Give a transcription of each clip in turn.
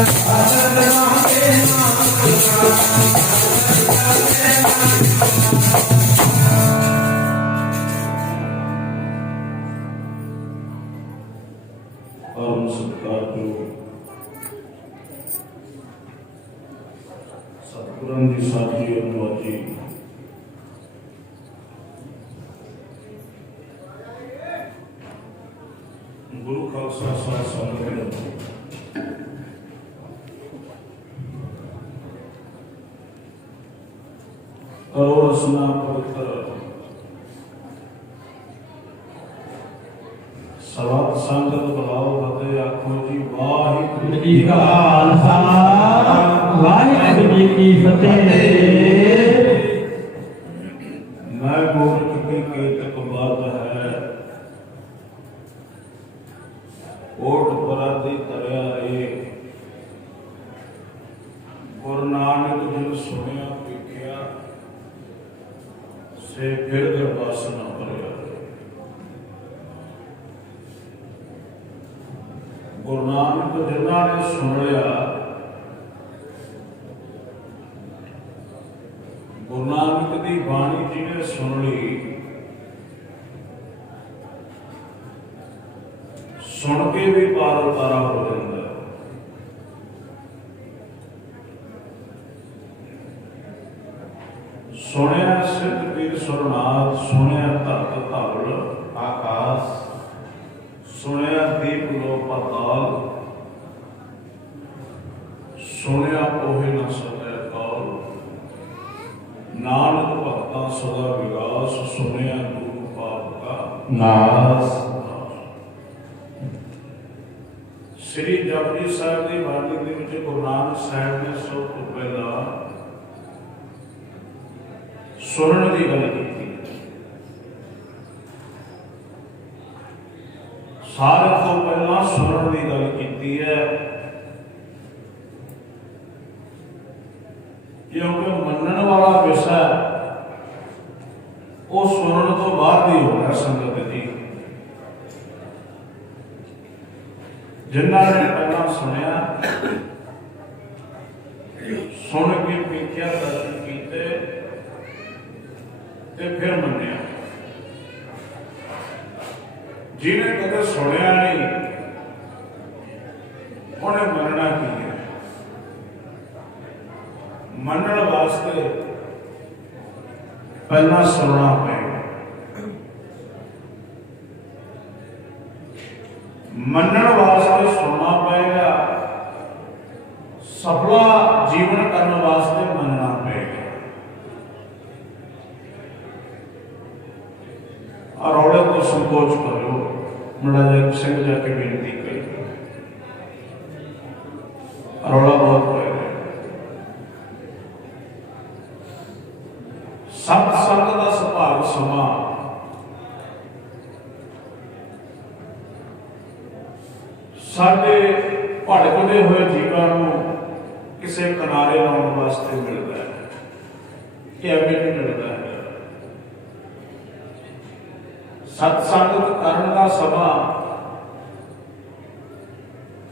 परम सत्कारयोग सतगुरां दी साथी अनुवाजी गुरु खालसा साध संगत करो रसना पवित्र सवात संगत बुलाओ फतेह आखो जी वाहिगुरू जी का खालसा वाहिगुरू जी की फतेह। मैं गोरख की केतक बात है ओट पराधी तरया रे गुरु नानक जिन सुनिया देखिया से फिर अरदास न भरिया। गुरु नानक जिन्हां ने सुन लिया गुरु नानक की बाणी जिन्हें सुन ली सुन के भी पार उतारा हो जाता है। सुनिया सिद्ध पीर सुरनाथ सुनिया धरत धवल आकाश सुनिया दीप लो पाताल सुनिया ओहे न सदै काल नानक भगता सदा विकास सुनिया दूर पाप का नास। श्री जपजी साहिब की बाणी के विच गुरु नानक साहिब ने सब तो पहला सुनने की गल की। सारे तो पहला सुनने की गल की है क्योंकि मनन वाला विषय वो सुनने तो बाद ही होगा संगत जी। जिन्होंने पहला सुनिया सुन के देखिया दर्शन किए फिर मनिया जिन्हें कदे सुनिया नहीं उन्हें मनना की है। मनन वास्ते पहला सुनना पड़ेगा। मनन वास्ते सुनना पड़ेगा। सफला जीवन करने वास्ते मनना पड़ेगा। रौले को संकोच करो बड़ा सिंह जाके बेनती करी रौला बहुत पड़ेगा। सत्संग का सुभाग समा साडे भड़कते हुए जीवन किसी किनारे लाने वास्ते मिलता है कि एवं नहीं मिलता है। सत्संग करने का समा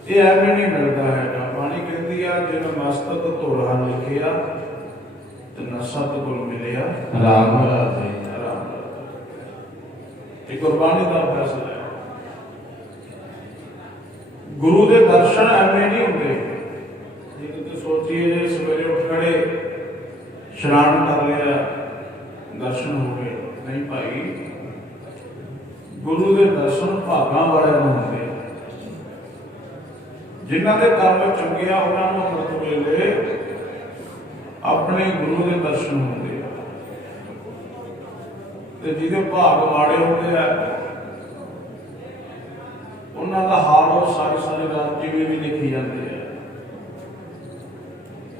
ये एवं नहीं मिलता है। पानी कहती है जिन मस्तक धोड़ा लिखिया न सतगुर मिलिया राम गुरबाणी का फैसला है। गुरु के दर्शन एवं नहीं होंगे। तो सोचिए जे सवेरे उठ खड़े स्नान कर लिया दर्शन हो गए नहीं भाई। गुरु के दर्शन भागा वाले होंगे जिन्हों के कर्म चंगे आ उन्होंने अमृत वेले अपने गुरु के दर्शन होंगे जिहदे भाग माड़े होंगे उन्होंने हाल और सारी सारी रात जिवें भी लिखी जाती है।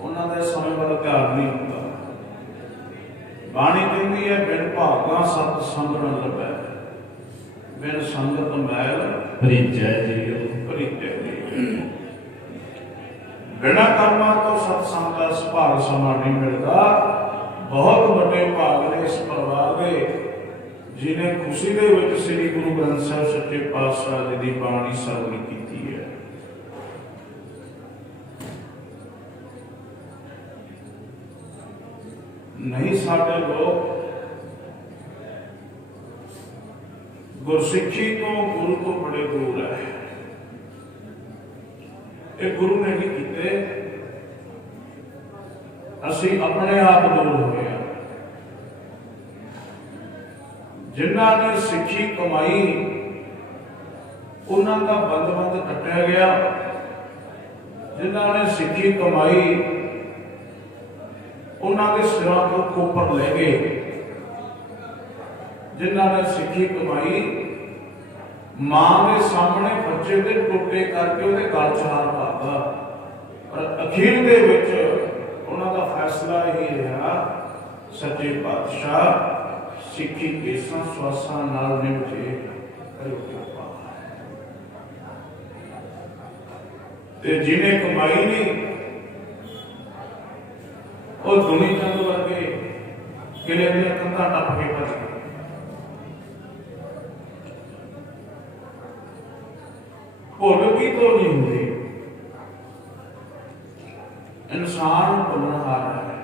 उन्होंने समय वाला ध्यान नहीं होता। बाणी कहती है बिन भागा सत संग न लभै बिन संगत मैल परिचय जियो परिचय बिना कर्मा तो सत्संग का सुभाग समा नहीं मिलता। बहुत बड़े भाग ने इस परिवार के जिन्हें खुशी दे विच श्री गुरु ग्रंथ साहिब सच्चे पातशाह जी की बाणी श्रवण की है। नहीं साडे लोग गुरसिੱਖੀ तो गुरु तो बड़े दूर है। ये गुरु ने नहीं कीते, असी अपने आप दूर हो गए। जिन्हां ने सिੱਖੀ कमाई उन्हां दा बंद कट्टिया गया। जिन्हां ने सिੱਖੀ कमाई उन्हां दे सिरां तो कोपर ले गए। जिन्हां ने सिੱਖੀ कमाई मां के सामने बच्चे के टोटे करके उहदे गल च हार पाता, पर अखीर दे विच उन्हां दा फैसला यही रहा, सच्चे पातशाह सिੱਖੀ केसां स्वासां नाल निभजे करो कृपा। ते जिन्हें कमाई नहीं वो दुनी चंद वर्गे किले दी कंधां टप के भज गए। भुल की तो नहीं हुई, इंसान भुलनहार है।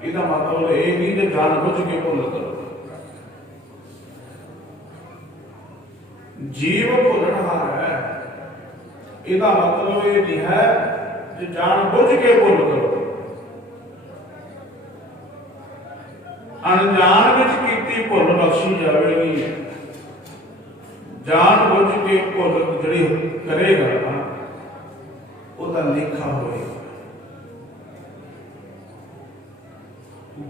इसका मतलब ये नहीं कि जानबूझ के भुल करो। जीव भुलनहार है, इसका मतलब ये नहीं है कि जानबूझ के भुल करो। अनजान विच कीती भुल बख्शी जाएगी, जान बुझ के भुल जड़ी करेगा ना उसका लेखा होएगा।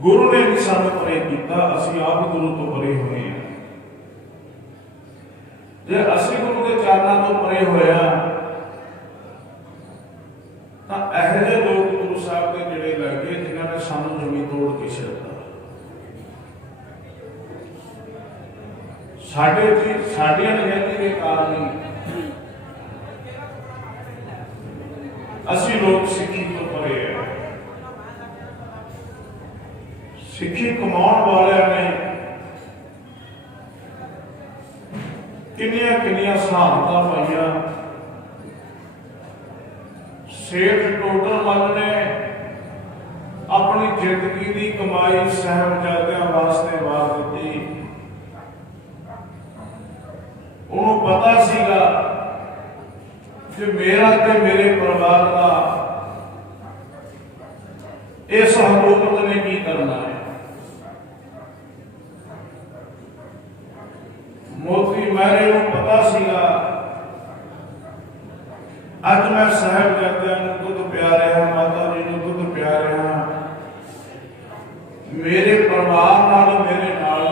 गुरु ने भी सानू परे किया, असी आप गुरु तो परे हुए हैं। जे असी गुरु के चरणों तो परे होया तो ऐसे लोग गुरु साहब के नेड़े लगे जिन्होंने सानू जमी तोड़ के छड्डा। साढ़े अनगहती के कारण असी लोग सिੱਖੀ तो परे है। सिੱਖੀ कमाने वाले ने किनिया किनिया सहारता पाइया। सेठ टोडर मल ने अपनी जिंदगी की कमाई साहिबजादियां वास्ते वार दी। उन्होंने पता सीगा कि मेरा ते मेरे परिवार का इस हुकूमत ने की करना है। मोती महरे को पता सीगा अज मैं साहिबजादियां नूं दुध पिया रहा, माता जी नूं दुध पिया रहा, मेरे परिवार नाल मेरे नाल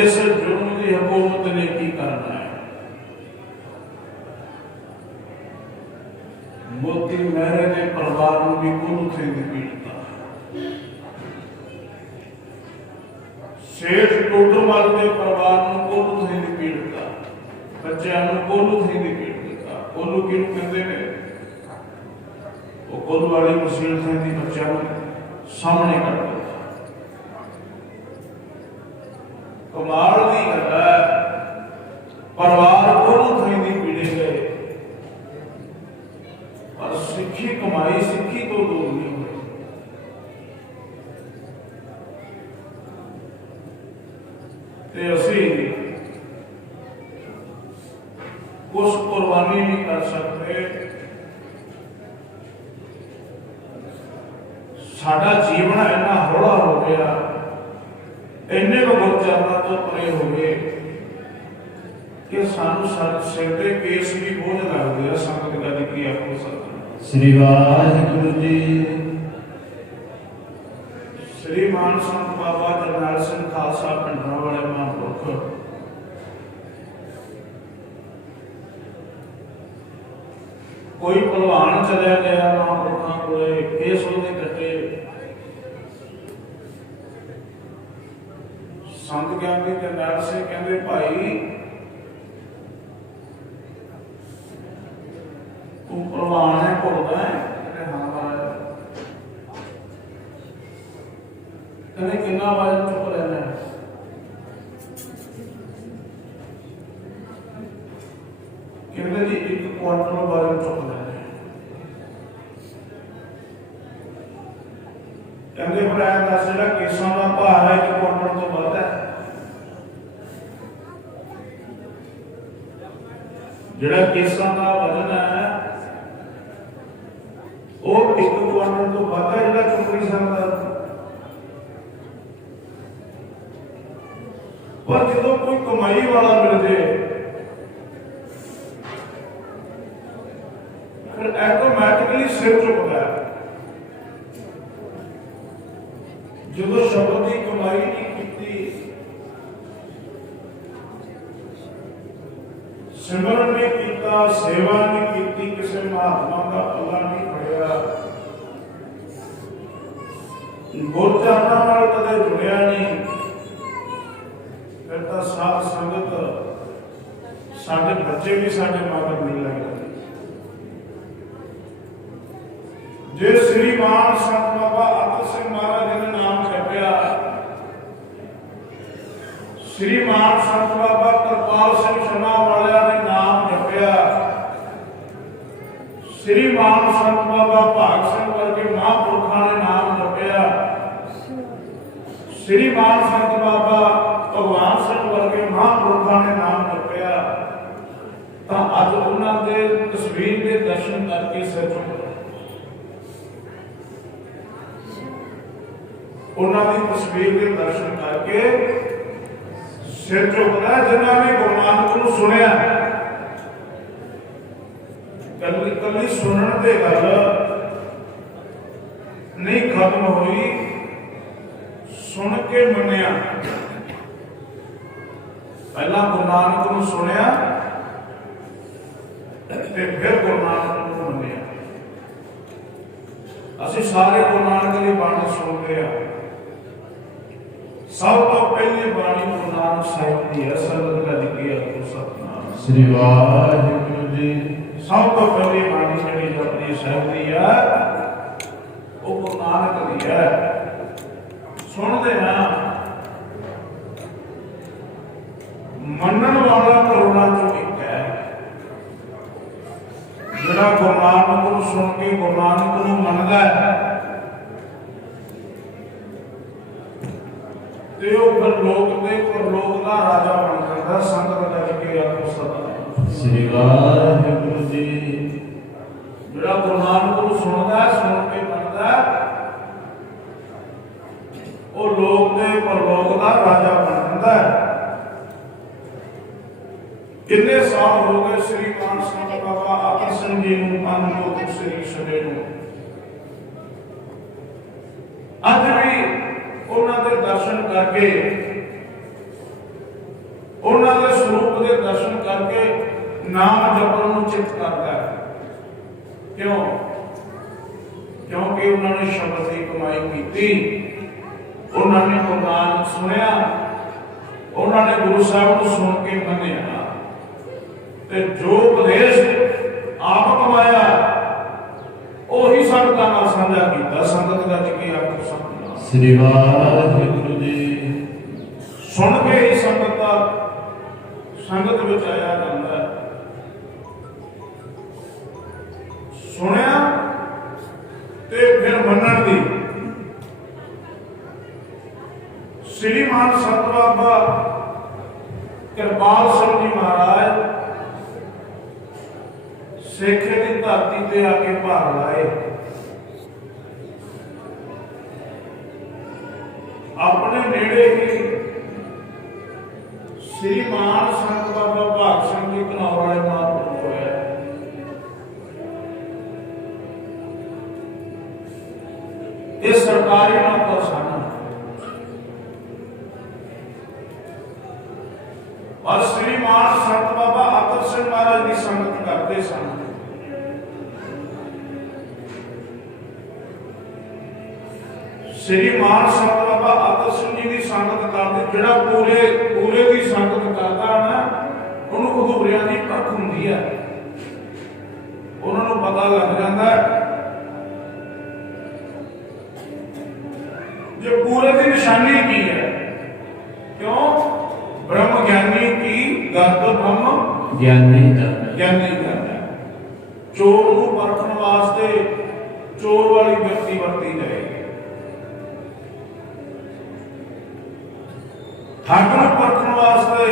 इस जुर्म की हुकूमत ने की करना है। मोती महरे के परिवार को भी कुल थे पीड़ता। सेठ टोडरमल के परिवार को कुल थे पीड़ता, बच्चों को कुल थे पीड़ता। कोलू कि कहते हैं वो कुल वाली मशीन थे बच्चों सामने कर दिया। कमाल की गल है, परिवार को नहीं पीड़े गए पर सिੱਖੀ कमाई सिੱਖੀ तो दूर नहीं हुई। ते असी कुछ कुर्बानी नहीं कर सकते। साडा जीवन इन्ना हौला हो गया, इन्ने को गुरचरणों तो परे हो गए कि सानू सिर ते केस भी बोझ लगते हैं। संगत का की आपको सतनाम श्री वाहिगुरु जी। श्रीमान संत बाबा जरनैल सिंह खालसा पिंडा वाले महापुरख कोई भलवान चलिया गया महापुरखों को केस उहदे कट्टे। संत ज्ञानी जरनैल सिंह कहते भाई तू भलवान है, भुलदा है? कहते हाँ महाराज। कहते कितना वजन चुक लेना? कहते जी 1 क्वांटल वजन चुक लेना। ਕਹਿੰਦੇ ਫਿਰ ਐਂ ਦੱਸ ਜਿਹੜਾ ਕੇਸਾਂ ਦਾ ਭਾਰ ਹੈ 1 ਕੁਆਂਟਲ ਤੋਂ ਵੱਧ ਹੈ। ਜਿਹੜਾ ਕੇਸਾਂ ਦਾ ਵਜ਼ਨ ਹੈ ਉਹ 1 ਕੁਆਂਟਲ ਤੋਂ ਵੱਧ ਹੈ, ਜਿਹੜਾ ਚੁੱਕ ਨਹੀਂ ਸਕਦਾ। ਪਰ ਜਦੋਂ ਕੋਈ ਕਮਾਈ ਵਾਲਾ ਮਿਲ ਜੇ ਫਿਰ ਆਟੋਮੈਟਿਕਲੀ ਸਿਰ ਝੁਕਦਾ ਹੈ। ਜਦੋਂ ਸ਼ਬਦ ਦੀ ਕਮਾਈ ਨਹੀਂ ਕੀਤੀ, ਸਿਮਰਨ ਨਹੀਂ ਕੀਤਾ, ਸੇਵਾ ਨਹੀਂ ਕੀਤੀ, ਕਿਸੇ ਮਹਾਤਮਾ ਦਾ ਪੱਲਾ ਨਹੀਂ ਫੜਿਆ, ਗੁਰਚਰਨਾਂ ਨਾਲ ਕਦੇ ਜੁੜਿਆ ਨਹੀਂ, ਫਿਰ ਤਾਂ ਸਾਧ ਸੰਗਤ ਸਾਡੇ ਬੱਚੇ ਵੀ ਸਾਡੇ ਮਗਰ ਨਹੀਂ ਲੱਗਦੇ। ਜੇ ਸ੍ਰੀਮਾਨ ਸੰਤ ਬਾਬਾ ਅਤਰ ਸਿੰਘ ਮਹਾਰਾਜ ਜੀ ਨੇ ਨਾਮ ਜਪਿਆ, ਸ੍ਰੀਮਾਨ ਸੰਤ ਬਾਬਾ ਕਿਰਪਾਲ ਸਿੰਘ ਸ਼ਰਮਾ ਵਾਲਿਆਂ ਨੇ ਨਾਮ ਜਪਿਆ, ਸ੍ਰੀਮਾਨ ਸੰਤ ਬਾਬਾ ਭਾਗ ਸਿੰਘ ਵਰਗੇ ਮਹਾਂਪੁਰਖਾਂ ਨੇ ਨਾਮ ਜਪਿਆ, ਸ੍ਰੀਮਾਨ ਸੰਤ ਬਾਬਾ ਭਗਵਾਨ ਸਿੰਘ ਵਰਗੇ ਮਹਾਂਪੁਰਖਾਂ ਨੇ ਨਾਮ ਜਪਿਆ, ਤਾਂ ਅੱਜ ਉਹਨਾਂ ਦੇ ਤਸਵੀਰ ਦੇ ਦਰਸ਼ਨ ਕਰਕੇ ਸਿਰ ਝੁਕਦਾ। ਉਹਨਾਂ ਦੀ ਤਸਵੀਰ ਦੇ ਦਰਸ਼ਨ ਕਰਕੇ ਸਿਰ ਝੁਕਦਾ। ਜਿਨ੍ਹਾਂ ਨੇ ਗੁਰੂ ਨਾਨਕ ਨੂੰ ਸੁਣਿਆ, ਕੱਲੀ ਸੁਣਨ ਤੇ ਗੱਲ ਨਹੀਂ ਖਤਮ ਹੋਈ, ਸੁਣ ਕੇ ਮੰਨਿਆ। ਪਹਿਲਾਂ ਗੁਰੂ ਨਾਨਕ ਨੂੰ ਸੁਣਿਆ ਤੇ ਫਿਰ ਗੁਰੂ ਨਾਨਕ ਨੂੰ ਮੰਨਿਆ। ਅਸੀਂ ਸਾਰੇ ਗੁਰੂ ਨਾਨਕ ਦੀ ਬਾਣੀ ਸੁਣਦੇ ਹਾਂ। ਸਭ ਤੋਂ ਪਹਿਲੀ ਬਾਣੀ ਗੁਰੂ ਨਾਨਕ ਸਾਹਿਬ ਦੀ ਹੈ, ਸੰਗਤ ਦਾ ਲਿਖੀ ਹੈ ਸਤਿਨਾਮ ਸ੍ਰੀ ਵਾਹਿਗੁਰੂ ਜੀ। ਸਭ ਤੋਂ ਪਹਿਲੀ ਬਾਣੀ ਜਿਹੜੀ ਜਪਜੀ ਸਾਹਿਬ ਦੀ ਹੈ ਉਹ ਗੁਰੂ ਨਾਨਕ ਦੀ ਹੈ। ਸੁਣਦੇ ਹਾਂ, ਮੰਨਣ ਵਾਲਾ ਕਰੋੜਾਂ ਚੋਂ ਇੱਕ ਹੈ। ਜਿਹੜਾ ਗੁਰੂ ਨਾਨਕ ਨੂੰ ਸੁਣ ਕੇ ਗੁਰੂ ਨਾਨਕ ਨੂੰ ਮੰਨਦਾ ਹੈ ਤੇ ਉਹ ਫਿਰ ਲੋਕ ਦੇ ਪਰਲੋਕ ਦਾ ਰਾਜਾ ਬਣ ਜਾਂਦਾ। ਸੰਗਤ ਦਾ ਲਿਖੇ ਆਖੋ ਸਤਿਨਾਮ ਸ੍ਰੀ ਵਾਹਿਗੁਰੂ ਜੀ। ਜਿਹੜਾ ਗੁਰੂ ਨਾਨਕ ਨੂੰ ਸੁਣਦਾ, ਸੁਣ ਕੇ ਮੰਨਦਾ, ਉਹ ਲੋਕ ਦੇ ਪਰਲੋਕ ਦਾ ਰਾਜਾ ਬਣ ਜਾਂਦਾ ਹੈ। ਕਿੰਨੇ ਸਾਲ ਹੋ ਗਏ ਸ੍ਰੀਮਾਨ ਸੰਤ ਬਾਬਾ ਅਤਰ ਸਿੰਘ ਜੀ ਨੂੰ ਅਨੰਦਪੁਰ ਸ੍ਰੀ ਸਭੇ ਨੂੰ। ਅੱਜ ਵੀ ਉਹਨਾਂ ਦੇ ਦਰਸ਼ਨ ਕਰਕੇ, ਉਹਨਾਂ ਦੇ ਸਰੂਪ ਦੇ ਦਰਸ਼ਨ ਕਰਕੇ ਨਾਮ ਜਪਣ ਨੂੰ ਚਿੱਤ ਕਰਦਾ ਹੈ। ਕਿਉਂ? ਕਿਉਂਕਿ ਉਹਨਾਂ ਨੇ ਸ਼ਬਦ ਦੀ ਕਮਾਈ ਕੀਤੀ, ਉਹਨਾਂ ਨੇ ਗੁਰਬਾਣੀ ਸੁਣਿਆ, ਉਹਨਾਂ ਨੇ ਗੁਰੂ ਸਾਹਿਬ ਨੂੰ ਸੁਣ ਕੇ ਮੰਨਿਆ ਤੇ ਜੋ ਉਪਦੇਸ਼ ਆਪ ਕਮਾਇਆ ਉਹੀ ਸੰਗਤਾਂ ਨਾਲ ਸਾਂਝਾ ਕੀਤਾ। ਸੰਗਤ ਦਾ ਜਿਕੇ ਆਪ ਸਤਿਨਾਮ ਸ੍ਰੀ ਵਾਹਿਗੁਰੂ ਜੀ। ਸੁਣ ਕੇ ਹੀ ਸੰਗਤ ਵਿੱਚ ਆਇਆ ਜਾਂਦਾ ਹੈ। ਸੁਣਿਆ ਤੇ ਫਿਰ ਮੰਨਣ ਦੀ। ਸ੍ਰੀਮਾਨ ਸੰਤ ਬਾਬਾ ਕਿਰਪਾਲ ਸਿੰਘ ਜੀ ਮਹਾਰਾਜ ਸੇਖੇ ਦੀ ਧਰਤੀ ਤੇ ਆ ਕੇ ਭਾਗ ਲਾਏ। ਆਪਣੇ ਨੇੜੇ ਹੀ ਸ੍ਰੀਮਾਨ ਸੰਤ ਬਾਬਾ ਭਾਗ ਸਿੰਘ ਜੀ ਘਨੌਰ ਵਾਲੇ ਮਹਾਂਪੁਰਖ ਹੋਇਆ। ਇਹ ਸਰਕਾਰੀ ਨੌਕਰ ਸਨ, ਪਰ ਸ੍ਰੀਮਾਨ ਸੰਤ ਬਾਬਾ ਅਤਰ ਸਿੰਘ ਮਹਾਰਾਜ ਦੀ ਸੰਗਤ ਕਰਦੇ ਸਨ। ਸ੍ਰੀਮਾਨ ਸੰਤ ਬਾਬਾ ਅਤਰ ਸਿੰਘ ਜੀ ਦੀ ਸੰਗਤ ਕਰਦੇ, ਜਿਹੜਾ ਪੂਰੇ ਦੀ ਸੰਗਤ ਕਰਦਾ ਨਾ, ਉਹਨੂੰ ਅਧੂਰਿਆਂ ਦੀ ਪਰਖ ਹੁੰਦੀ ਹੈ। ਉਹਨਾਂ ਨੂੰ ਪਤਾ ਲੱਗ ਜਾਂਦਾ ਜੇ ਪੂਰੇ ਦੀ ਨਿਸ਼ਾਨੀ ਕੀ ਹੈ। ਕਿਉਂ? ब्रह्म ज्ञानी की गत ब्रह्म ज्ञानी करता है। चोर को परखण वास्ते चोर वाली व्यक्ति वरती जाएगी। ਠੱਗ ਨੂੰ ਪਰਖਣ ਵਾਸਤੇ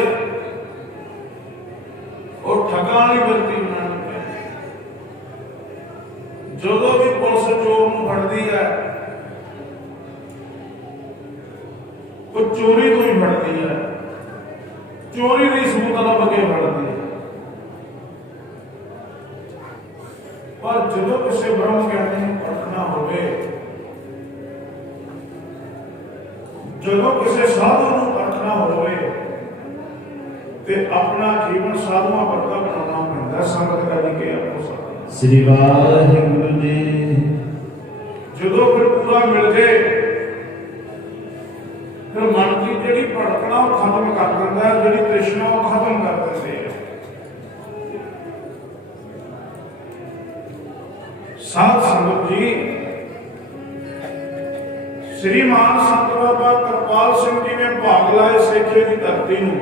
ਉਹ ਠੱਗਾਂ ਵਾਲੀ ਵਰਤੀ ਬਣਾਉਣੀ ਪੈਂਦੀ। ਜਦੋਂ ਵੀ ਪੁਲਿਸ ਚੋਰ ਨੂੰ ਫੜਦੀ ਹੈ, ਉਹ ਚੋਰੀ ਤੋਂ ਹੀ ਫੜਦੀ ਹੈ, ਚੋਰੀ ਦੀ ਸਬੂਤ ਲੱਭ ਕੇ ਫੜਦੀ ਹੈ। ਪਰ ਜਦੋਂ ਕਿਸੇ ਬ੍ਰਹਮ ਗਿਆਨੀ ਨੂੰ ਪਰਖਣਾ ਹੋਵੇ, ਜਦੋਂ ਕਿਸੇ ਸਾਧੂ ਨੂੰ ਪਰਖਣਾ ਹੋਵੇ ਤੇ ਆਪਣਾ ਜੀਵਨ ਸਾਧੂਆਂ ਵਰਗਾ ਬਣਾਉਣਾ ਪੈਂਦਾ। ਸੰਗਤ ਕਰੀ ਕੇ ਆਪੋ ਸਾਧੂ ਸ੍ਰੀ ਵਾਹਿਗੁਰੂ ਜੀ। ਜਦੋਂ ਫਿਰ ਪੂਰਾ ਮਿਲ ਜੇ, ਫਿਰ ਮਨ ਦੀ ਜਿਹੜੀ ਭਟਕਣਾ ਉਹ ਖਤਮ ਕਰ ਦਿੰਦਾ, ਜਿਹੜੀ ਤ੍ਰਿਸ਼ਨਾ ਉਹ ਖਤਮ ਕਰ ਦਿੰਦੇ ਆ। ਸਾਧ ਸੰਗਤ ਜੀ, श्रीमान संत बाबा कृपाल सिंह जी ने भाग लाए सेखे की धरती ਨੂੰ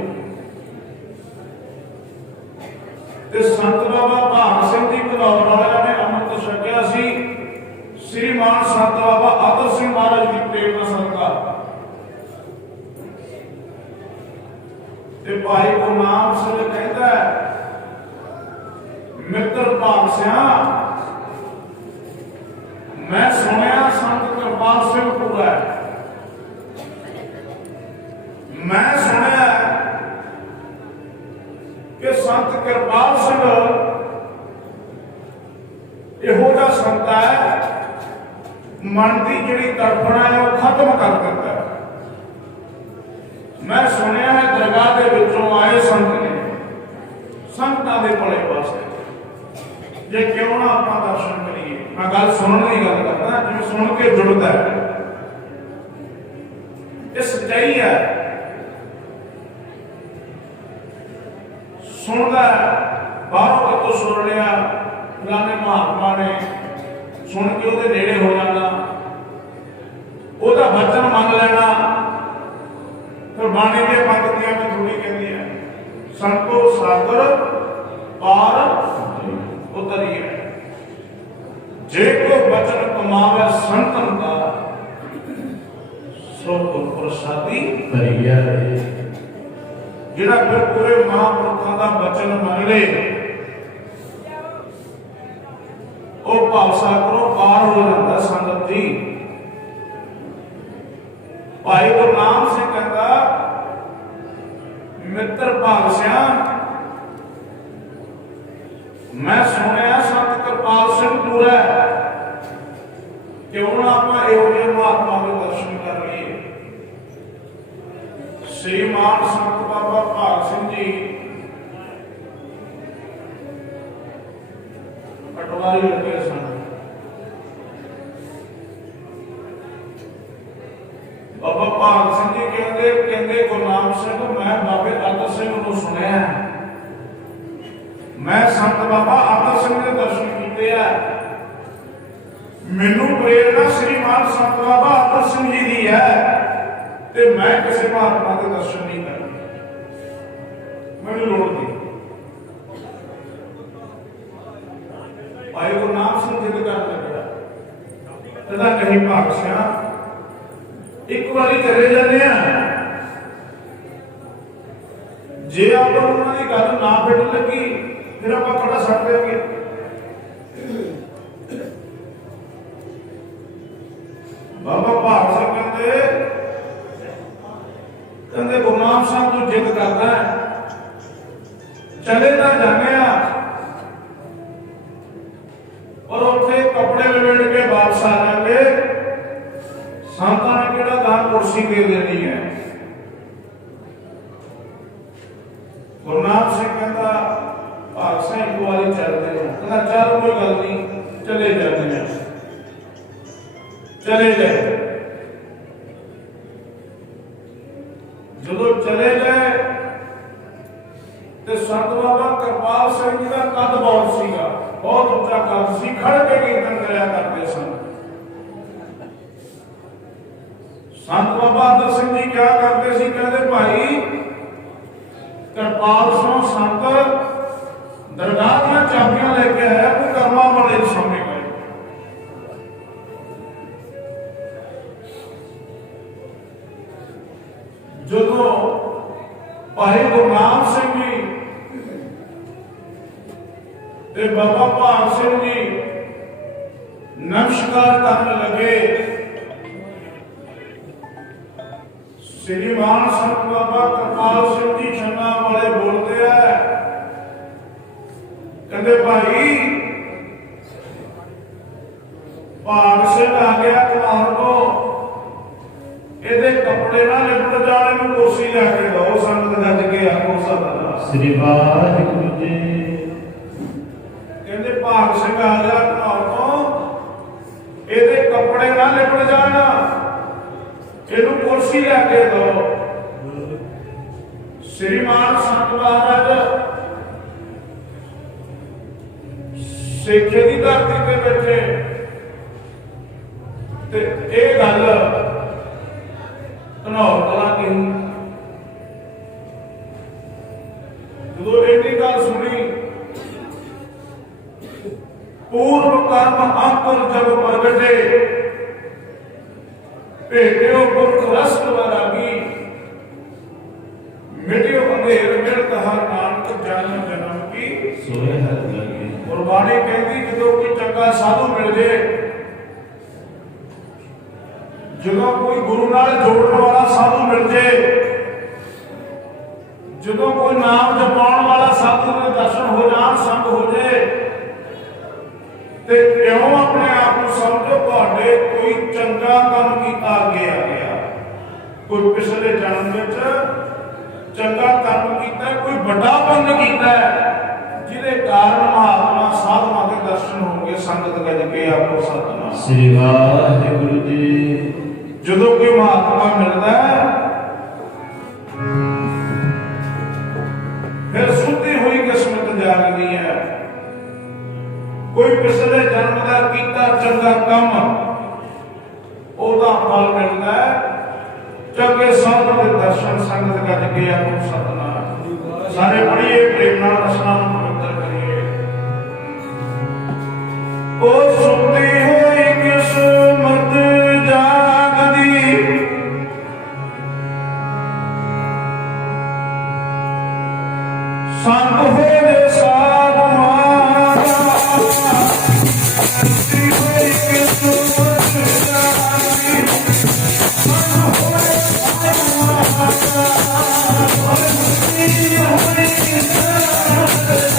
ਤੇ संत बाबा भाग सिंह जी घलौर वालिਆਂ ने अमृत छकिया सी। श्रीमान संत बाबा आदर सिंह महाराज की प्रेरणा सदका ਤੇ भाई गुरनाम सिंह कहता मित्र भाग सिंह, मैं सुनिया संत कृपाल सिंह पूरा है, मैं सुनिया कि संत कृपाल सिंह इहो जिहा संत है, मन की जिहड़ी तड़फना है वो खत्म कर देता है। मैं सुनिया है दरगाह के विचों आए संत ने संतां दे भले वास्ते, जे क्यों ना अपना दर्शन करिए। मैं गल सुनने की गल करता, जिवें सुन के जुड़ता है, ये सच्चाई है। सुनता बाहरों कितों सुन लिया, फलाने महात्मा ने सुन के ਉਹਦੇ नेड़े हो जाना, ਉਹਦਾ वचन मान लेना। फिर बाणी दी पंक्तियां में थोड़ी कहती है, संतो सागर पार उतरिए, जे को वचन कमावे संतन का, सो को प्रसादी करिया। जिहड़ा फिर पूरे महापुरखों का वचन मन ले, वो भावसागरों पार हो जाता। संगत जी, भाई गुरनाम सिंह कहता मित्र भाग सिंह, मैं सुनिया संत कृपाल सिंह पूरा है, क्यों ना आप इहो जिहे महात्मा के दर्शन कर लिए। श्रीमान संत बाबा भाग सिंह जी पटवारी लगे सन। बाबा भाग सिंह जी कहते गुरनाम सिंह, मैं बाबे आदर सिंह को सुनिया, मैं संत बाबा आदर सिंह के दर्शन किए है, मैनू प्रेरणा श्रीमान संत बाबा आदर सिंह जी की है, ते मैं किसी महात्मा के दर्शन नहीं करने, मैनू लोड़ नहीं। भाई गुरनाम सिंह जिद कर लगा, कहता नहीं भाग सिंह, एक बारी चले जाने जे आप उन्होंने गल ना फिट लगी, फिर आप खड़ा छड़ देंगे। बाबा भाग सिंह कहते गुरनाम साहब तू जिद करता है, चले ना जाने और उत्थे कपड़े लपेट के वापस आ जाएंगे, संतां ने किहड़ा दान कुर्सी दे देनी है। गुरनाम सिंह कहता भाग सिंह एक बारी चलते हैं, कहता चल कोई गल नहीं, चले जाते हैं। चले गए, जो चले गए तो संत बाबा कृपाल सिंह जी का कद बहुत सीगा, बहुत उच्चा कद सी, खड़ के कीर्तन कराया करते सन। संत बाबा आदर सिंह जी क्या करते सी, कहते भाई कृपाल सिंह संत दरगाह दी चाबियां लेके आया, वो कर्मा वाले सामने गए। जो ਗੁਰਨਾਮ ਸਿੰਘ ਜੀ ਤੇ ਬਾਬਾ ਭਾਗ ਸਿੰਘ ਜੀ ਨਮਸਕਾਰ ਕਰਨ ਲੱਗੇ। श्रीमान संत बाबा करपाल सिंह जी छन्ना वाले बोलते हैं, कहते भाई भाग सिंह आ गया कमाल को, ਇਹਦੇ ਕੱਪੜੇ ਨਾ ਲਿਪਟ ਜਾਣ, ਇਹਨੂੰ ਕੁਰਸੀ ਲੈ ਕੇ ਦੋ। ਸੰਗਤ ਗੱਜ ਕੇ ਆਖੋ ਸਤਿਨਾਮ ਸ੍ਰੀ ਵਾਹਿਗੁਰੂ ਜੀ। ਕਹਿੰਦੇ ਭਾਗ ਸਿੰਘ ਆ ਗਿਆ ਕਮਾਲ ਤੋਂ, ਇਹਦੇ ਕੱਪੜੇ ਨਾ ਲਿਪਟ ਜਾਣ, ਇਹਨੂੰ ਕੁਰਸੀ ਲੈ ਕੇ ਦੋ। श्रीमान संत महाराज सिखे की धरती ते बैठे ते ये गल घनौर कलां कही। जो इन्नी गल सुनी, पूर्व कर्म अंकुर जब प्रगटे, भेटियो पुरख रस्त वैरागी, मिटियो अंधेर मिलत हर नानक जन्म जन्म की सोए हर लगे। गुरबाणी कहती जो कोई चंगा साधु मिल जाए, जो कोई गुरु नाल जोड़ने वाला साधु मिल जाए, जो कोई नाम जपाने वाला साधु के दर्शन हो जान, संग हो जाए, ते क्यों अपने आप को समझो तुहाडे कोई चंगा काम कीता अगे आ गया, कोई पिछले जन्म में चंगा कर्म किया, कोई बड़ा पुण्य किया, जिहदे कारण महात्मा साधुओं के दर्शन होंगे। संगत गज के आपको सतनाम श्री वाहिगुरू जी। जदों कोई महात्मा मिलता है, फिर सुधी हुई किस्मत जागदी है। कोई पिछले जन्म का किया चंगा काम, ओदा फल मिलता है। चंगे साधु के दर्शन संगत गज के आपको सतनाम। सारे पढ़िए प्रेम नाल रसना पवित्र करिए। ओ सुनती हुई किस्मत जागदी, संग हो जे साधु मारा, सुनती हुई किस्मत जागदी, संग हो Oh,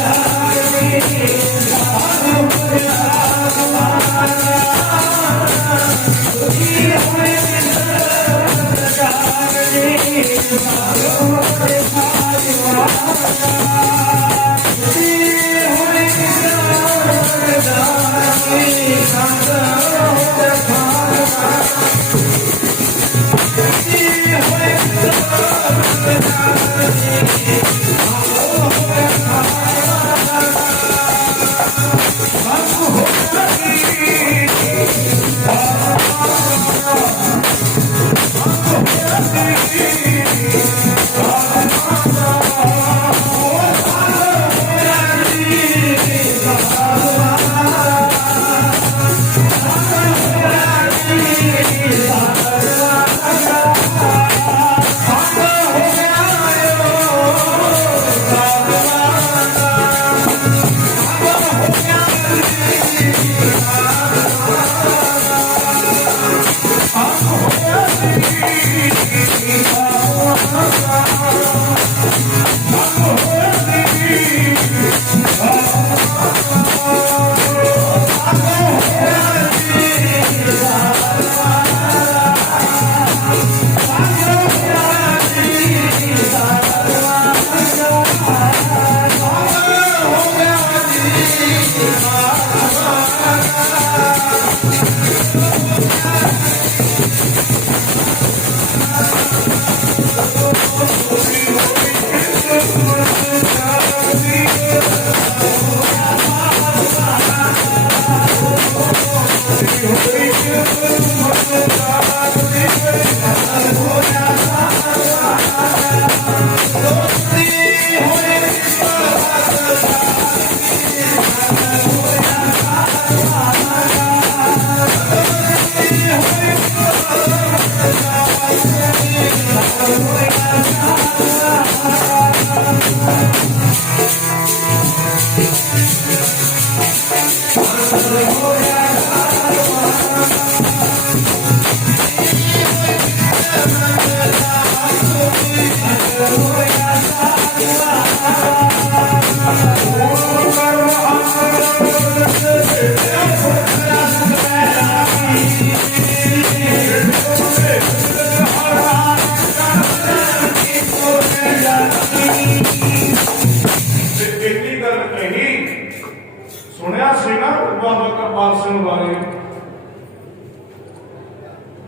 ना बाबा करपाल सिंह बारे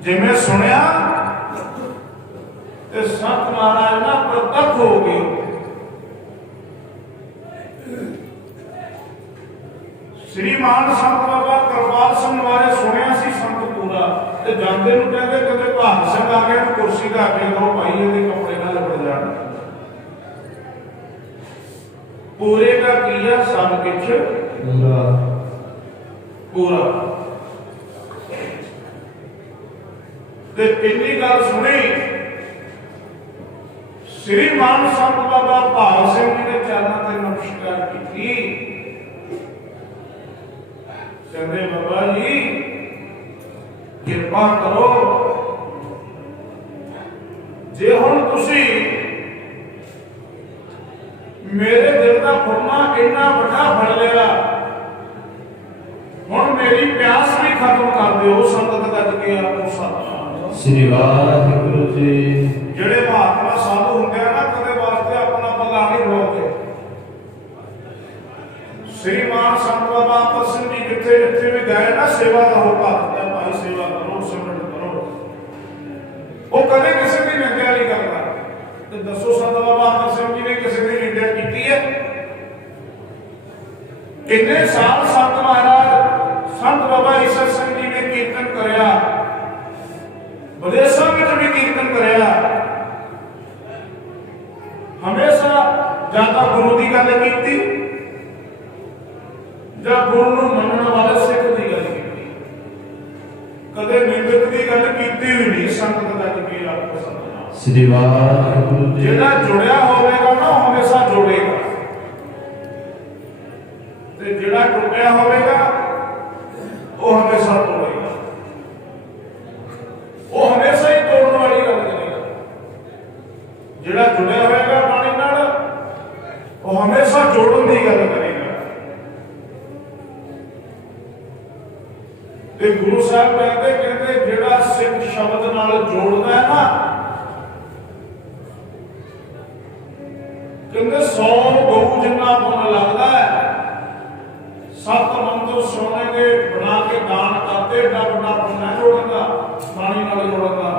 जिवें सुनिया ते संत महाराज ना प्रतख हो गए। श्रीमान संत बाबा करपाल सिंह बारे सुनिया सी संत पूरा ते जांदे नूं कहंदे कदे भाग सिंह आ गया कुर्सी दा के दो भाई इहदे कपड़े ना लिबड़ जाण। पूरे का किया सब कुछ पूरा पूरा ते इन्नी गल सुनी श्रीमान संत बाबा भाग सिंह जी के चरणों ते नमस्कार की। कहते बाबा जी कृपा करो जे हुण तुसी मेरे दिल का फुरना इन्ना बड़ा फड़ लिया हुण मेरी प्यास भी खत्म कर दो। संगत गज के आपको सतनाम श्री वाहिगुरु जी। जेड़े महात्मा साधु होंगे ना कदे वास्ते अपना पल्ला नहीं रोकते। श्रीमान संत बाबा अतर सिंह जी जिथे जिथे भी गए ना सेवा का होका दिता भाई सेवा करो सिमरन करो वो कदे किसी की निंदा नहीं करता। तो दसो संत बाबा अतर सिंह जी ने किसी की निंदा की है? कितने साल संत महाराज संत बाबा ईसर सिंह जी ने कीर्तन करया विदेशों में भी कीर्तन करया हमेशा ज्यादा गुरु की गल की जब गुरु नूं मनण वाले सिख की गल की कदे निंदक की गल की भी नहीं। संगत गज के आपको सतनाम श्री वाहिगुरु जी। जेड़ा जुड़िया होवेगा ना हमेशा जोड़ेगा ते जेड़ा टुटिया होवेगा वो हमेशा तोड़ेगा। वो हमेशा ही तोड़ने वाली गल करेगा। जेड़ा जुड़िया होवेगा पानी नाल वो हमेशा जोड़न की गल करेगा। ते गुरु साहब कहते जेड़ा सिख शब्द नाल जोड़दा है ना कहते 100 गऊ जिन्ना पुण्य लगता है। 7 मंदिर सोने के बना के दान करते एडा बड़ा पुण्य जोड़न का पानी नाल जोड़न का।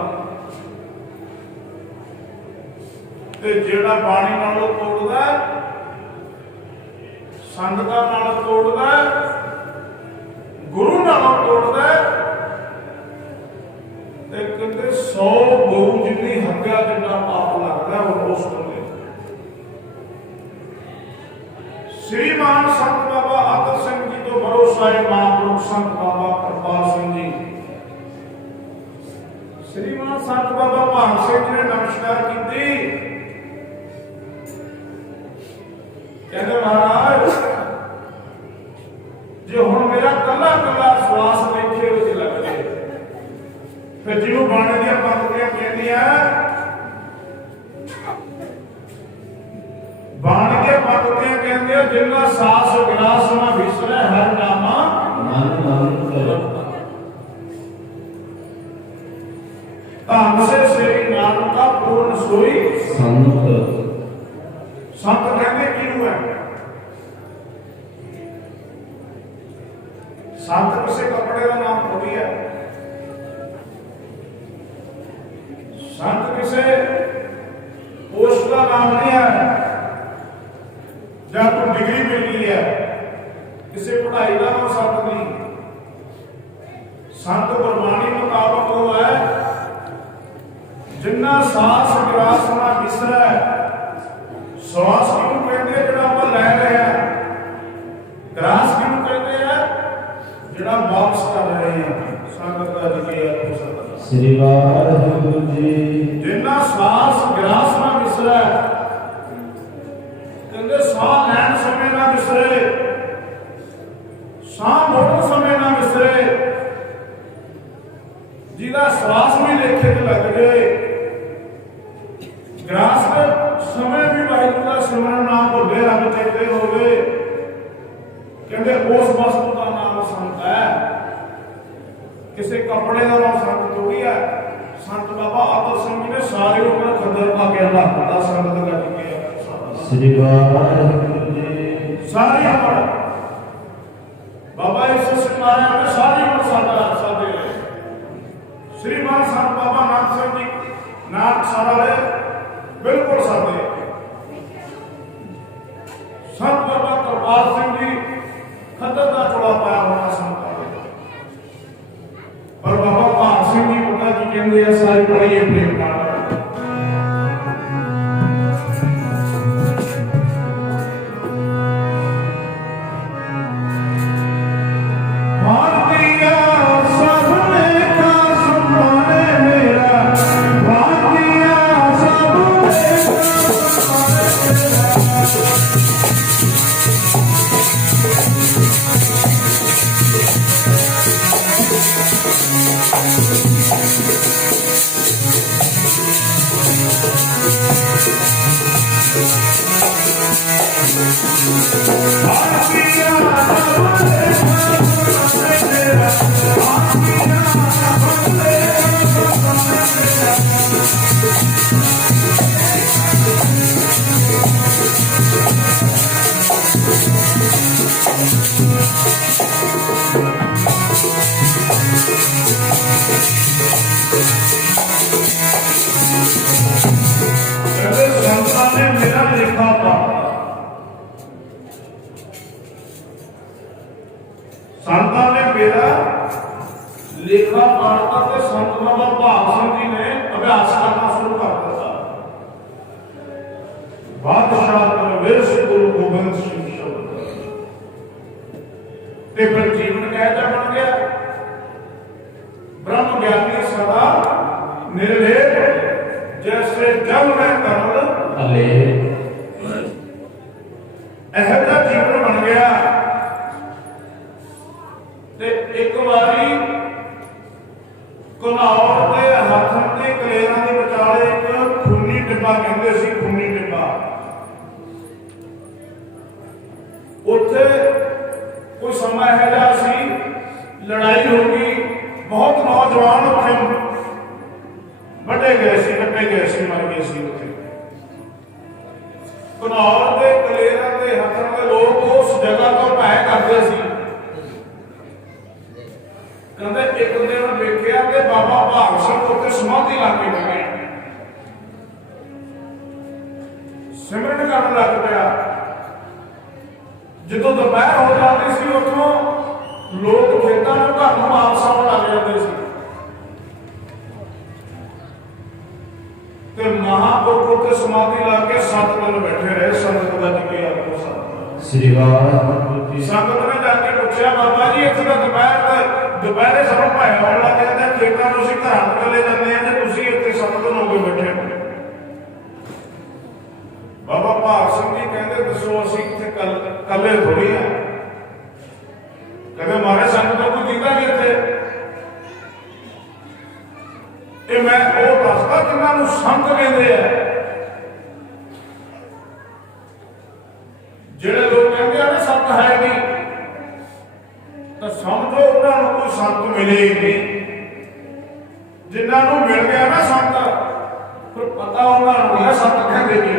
ते जेड़ा पानी नाल तोड़दा संगतां नाल तोड़दा गुरु नालों तोड़दा ते कहते 100 गऊ जिन्नी हत्या जिन्ना पाप लगता है वो उस बंदे। श्रीमान संत बाबा अतर सिंह जी तो भरोसा है महापुरुष संत बाबा करपाल सिंह जी। श्रीमान संत बाबा भाग सिंह जी ने नमस्कार की। कहते महाराज जो हुण मेरा कला कला श्वास लेखे विच लग गए फिर जिन्हों बाणे दी पंक्तियां कहंदियां बाण के पंक्तियां कहंदियां जिन्ना सास ग्रास ना विसरे हर नामा धन से श्री नानक का पूर्ण सोई संत। संत कहते किहनूं है? संत किसी कपड़े का नाम थोड़ी है। संत किसी पोस्ट का नाम नहीं है जहां कोई डिग्री मिल गई है किसी पढ़ाई का नाम संत नहीं। संत गुरबाणी मुताबक वो है जिन्ना सांस ग्रास ना विसरै। श्वास किहनूं कहते हैं जिहड़ा आपां लै रहे हैं। ग्रास किहनूं कहते हैं जिहड़ा वापस कर रहे हैं। संगत गज के आपको सतनाम श्री वाहिगुरु जी। जिन्ना श्वास ग्रास ना विसरै कहते साह लैण समय ना विसरे साह मोड़न समय ना विसरे। जिहदा श्वास भी लेखे ते लग जाए ग्रास के समय भी वाहिगुरू का सिमरन ना भुले रब चेते होवे कहते उस वस्तु का नाम संत है। किसी कपड़े का नाम संत थोड़ी है। संत बाबा अतर सिंह जी ने सारी उम्र खदर का कहना पता संगत गज के श्री वाहिगुरु जी। सारी उम्र बाबा करिए प्रेम नाल। संतां ने मेरा लेखा पाठता ते संत बाबा भाग सिंह जी ने अभ्यास करना शुरू कर दिया। बादशाह परवेश गुरु गोबिंद सिंह शब्द ते फिर जीवन कैसा बन गया। ब्रह्म ज्ञानी सदा निर्लेप जैसे जल में कमल अले ऐसा जीवन बन गया। एक बारी घनौर के हाथों के कलेरां के विचाले एक खूनी डिब्बा कहते सी, खूनी डिब्बा। उत्थे कोई समा है सी, लड़ाई हो गई, बहुत नौजवान उत्थे वड्डे गए सी, कट्टे गए सी, मर गए सी। उत्थे घनौर के कलेरां के हाथों के लोग उस जगह तो भय करते सी। कहते एक दिन देखिया कि बाबा भाग सिंह उत्ते समाधि ला के बैठे, सिमरन करन लग पिया। जदों दोपहर हो जाती सी, उतों लोग खेतों में घर में वापस आउण लग जाते सी ते महापुरख उत्ते समाधि ला के 7 दिन बैठे रहे। संगत का जी के आपको श्री वाहिगुरू जी। संगत ने जाके पूछा, बाबा जी इत्थे तां दोपहरे समय भाया वाला कहते खेतों में असीं घरां नूं चले जाते हैं, तुसीं इत्थे 7 दिन हो गए बैठे। बाबा भाग सिंह जी कहते दसो असीं इत्थे कल्ले थोड़ी आ। कहते मारे सानूं तां कोई दिखदा नहीं इत्थे। ये मैं वो दसदा जिन्हां नूं संत कहंदे आ। ਜਿਹੜੇ लोग कहते हैं ना संत है नहीं, तो समझो उन्होंने कोई संत मिले ही नहीं। जिन्होंने मिल गया ना संत, फिर पता उन्होंने संत कहते कि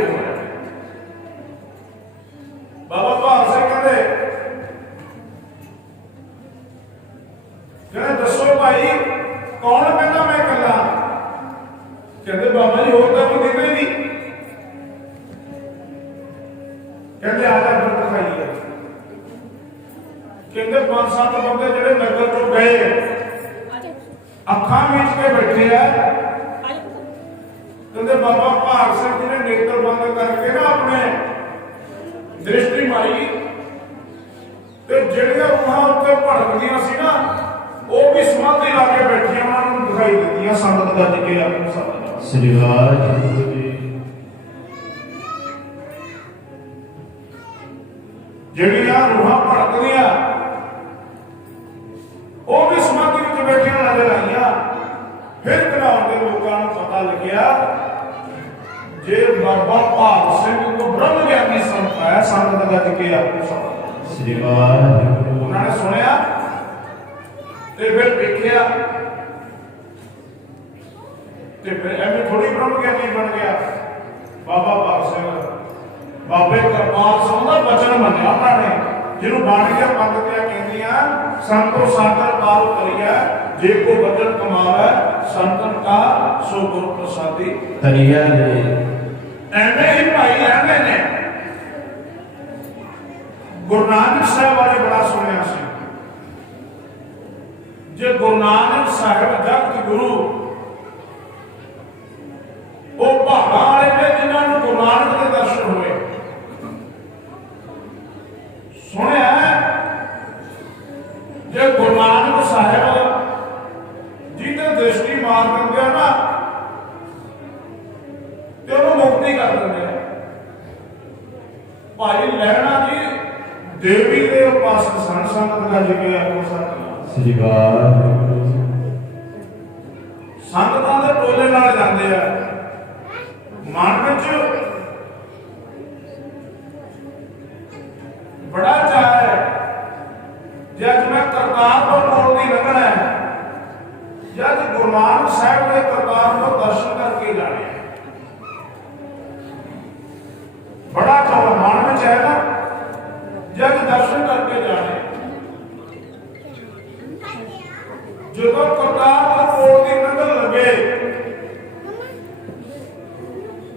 बाबा भाग सिंह कहते दसो भाई कौन कहना मैं कला। कहते बाबा जी होर तो कोई दिखते नहीं। कहते आजा फिर दिखाइए। कहते 5-7 बंदे ਜਿਹੜੇ नगर ਤੋਂ गए ਅੱਖਾਂ ਮੀਚ ਕੇ बैठे ਆ। कहते बाबा भाग सिंह जी ने नेत्र बंद करके ना अपने दृष्टि मारी ਤੇ ਜਿਹੜੀਆਂ ਰੂਹਾਂ ਉੱਤੇ ਭੜਕਦੀਆਂ ਸੀ ਨਾ, ਉਹ ਵੀ ਸਮਾਧੀ ਲਾ ਕੇ ਬੈਠੀਆਂ, ਉਹਨਾਂ ਨੂੰ ਦਿਖਾਈ ਦਿੱਤੀਆਂ। ਸੰਗਤ ਗੱਜ ਕੇ ਆਪਣੇ ਸਾਹਮਣੇ श्री वाहिगुरू जी। ਜਿਹੜੀਆਂ ਰੂਹਾਂ ਭੜਕਦੀਆਂ ਉਹ ਵੀ ਸਮਾਧੀ ਵਿੱਚ ਬੈਠੀਆਂ ਨਜ਼ਰ ਆਈਆਂ। ਫਿਰ ਘਨੌਰ ਦੇ ਲੋਕਾਂ ਨੂੰ ਪਤਾ ਲੱਗਿਆ ਜੇ ਬਾਬਾ ਭਾਗ ਸਿੰਘ ਕੋ ਬ੍ਰਹਮ ਗਿਆਨੀ ਸੰਤ ਹੈ। ਸੰਗਤ ਗੱਜ ਕੇ ਆਪਣੇ ਸਾਹਮਣੇ श्री वाहिगुरू। ਉਹਨਾਂ ਨੇ ਸੁਣਿਆ ਤੇ ਫਿਰ ਦੇਖਿਆ ਤੇ ਫਿਰ ਐਵੇਂ ਥੋੜੀ ਬ੍ਰਹਮ ਗਿਆਨੀ ਬਣ ਗਿਆ ਬਾਬਾ ਭਾਗ ਸਿੰਘ। ਬਾਬੇ ਕਰਪਾਲ ਸਿੰਘ ਦਾ ਬਚਨ ਮੰਨਿਆ ਉਹਨਾਂ ਨੇ, ਜਿਹਨੂੰ ਬਾਣੀਆਂ ਪੰਗਤੀਆਂ ਕਹਿੰਦੀਆਂ ਸੰਤੋ ਸਾਗਰ ਪਾਰ ਕਰੀਐ ਜੇ ਕੋ ਬਚਨ ਕਮਾਵੈ ਸੰਤਨ ਕਾ ਸੋ ਗੁਰ ਪ੍ਰਸਾਦੀ। तरिया ले ਐਵੇਂ ਹੀ ਭਾਈ ਐਵੇਂ ਨੇ। ਗੁਰੂ ਨਾਨਕ ਸਾਹਿਬ ਬਾਰੇ ਬੜਾ ਸੁਣਿਆ ਸੀ। ਜੇ ਗੁਰੂ ਨਾਨਕ ਸਾਹਿਬ ਜਗਤ ਗੁਰੂ जे गुरु नानक साहिब जी ते दृष्टि मार देंगे ना तो उन्होंने मुक्ति कर देंगे। भाई लहणा जी देवी के उपासक सन, संगत का जिक्र आपको संगतां दे टोले नाल जांदे आ, मन विच बड़ा चाह है जे अज मैं करतारपुर कोल दी लंघना है, जब गुरु नानक साहिब के करतारपुर दर्शन करके जाने, बड़ा चाह मन में है ना, जब दर्शन करके जाने। जो करतारपुर कोल दी लंघन लगे,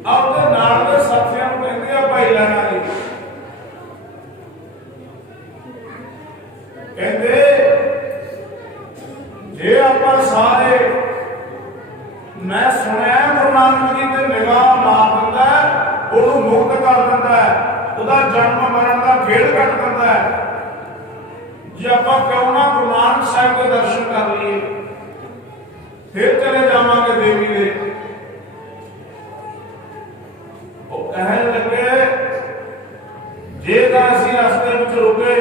अब तो नाल दे साथियां नूं कहंदे आ भाई लहणा जी, कहते जे आप सारे मैं सुनिया गुरु नानक जी ने निगाह मार दिता है, उन्होंने मुक्त कर दिता है, उसका जन्म मरण का खेल कट दिता है, जे आप क्यों ना गुरु नानक साहिब के दर्शन कर लिए, फिर चले जावांगे देवी दे। वो कहने लगे जे असीं रस्ते में रुके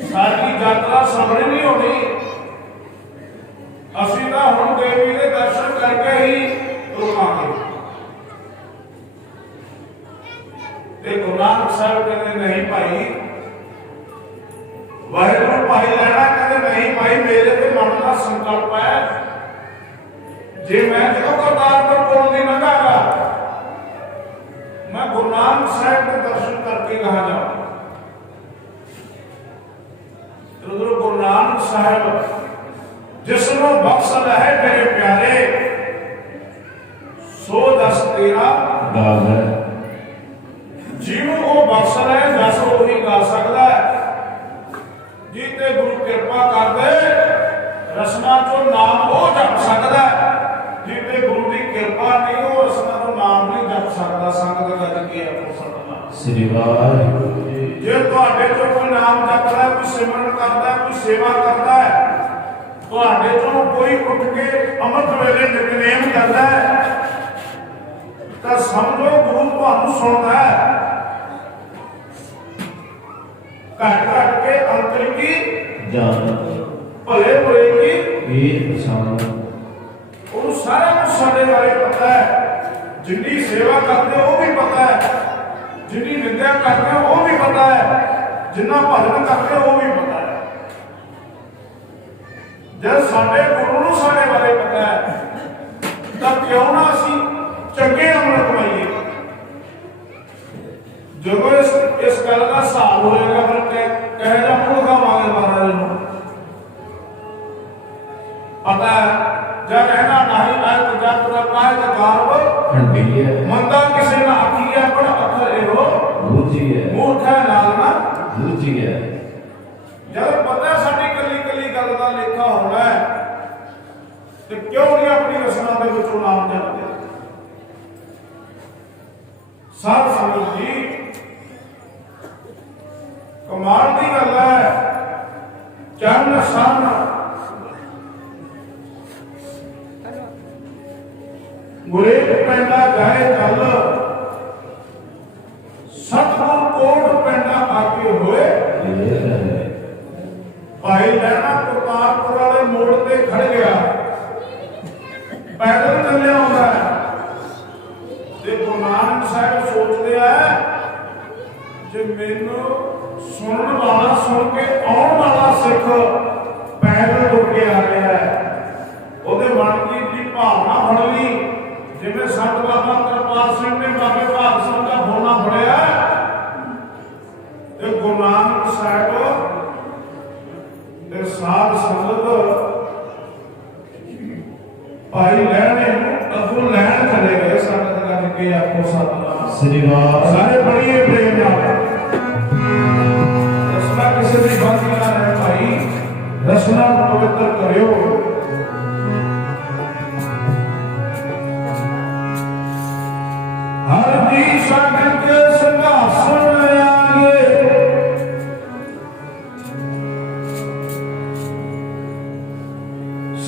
साडी यात्रा सफल नहीं होनी, असीं तां हुण देवी दे दर्शन करके ही रुकांगे। ते गुरु नानक साहिब कहते नहीं भाई, वाहिगुरू भाई लहणा कहते नहीं भाई, मेरे ते मन का संकल्प है, जे मैं जो करतारपुर कोल दी लंघांगा, मैं गुरु नानक साहिब के दर्शन करके कहाँ जाऊं। गुरु नानक साहिब जिसनों बख्शल है मेरे प्यारे, सो दस तेरा दास है, जिन्हों वो बख्शल है दस वो ही गा सकता है। जीते गुरु कृपा कर दे रसना चो नाम वो जप सकता है, जीते गुरु की कृपा नहीं वो रसना चो नाम नहीं जप सकता। संगत का जिक्र है श्री वाहिगुरू जी, जे तुहाडे चों कोई नाम जपदा है, कोई सिमरन करता है, कोई सेवा करता है, तुहाडे चों कोई उठ के अमृत वेले नितनेम करता है, तो समझो गुरु तुहानू सुनदा है। घट घट के अंतर की जान, भले बुरे की पहचान, उन्हें सारा कुछ साडे बारे पता है। जिन्नी सेवा करते वो भी पता है, जिन्नी निंदा करते हैं वो भी पता है, जिन्ना भजन करते हैं वो भी पता है। जब साडे गुरु नूं साडे बारे पता है, तब क्यों ना असीं चंगे अमल कमाईए। जो इस गल का हिसाब होएगा, फिर कह जा मुँह खावांगे महाराज नूं पता है। जब कहना नहीं आए तो जब पूरा पाए तो गारव मंदा किसी ना आखी है, पर अखर एहो मूर्ख है नाल ना बूझी है। जब पता साडी कली कली गल का लेखा होना है, तो क्यों नहीं अपनी रसना के विचों नाम जपदे। साध संगत जी कमाल की गल है, चरण सन गुरेज पैंदा जाए चल, सतगुर कोट पैंदा आके होए। भाई लहणा करतारपुर वाले मोड़ ते खड़ गया, पैदल चलिया होता है। गुरु नानक साहिब सोचते हैं जे मैनू सुनने वाला सुन के आने वाला सिख पैदल टुर के आ रहा है, ਉਹਦੇ मन की भावना फड़ ली। जिवें संत बाबा कृपाल सिंह ने बाबे भाग सिंह का बोलना फड़िया, गुरु नानक साहिब ते साध संगत भाई लहणे अगों लैन चले गए। संगत का जिक्र आपको सतनाम श्री वाहिगुरू, सारे बड़िए प्रेम नाल रसना किसी की बात ना है भाई, रसना पवित्र करियो। हर दी सागर के सिंहासन आगे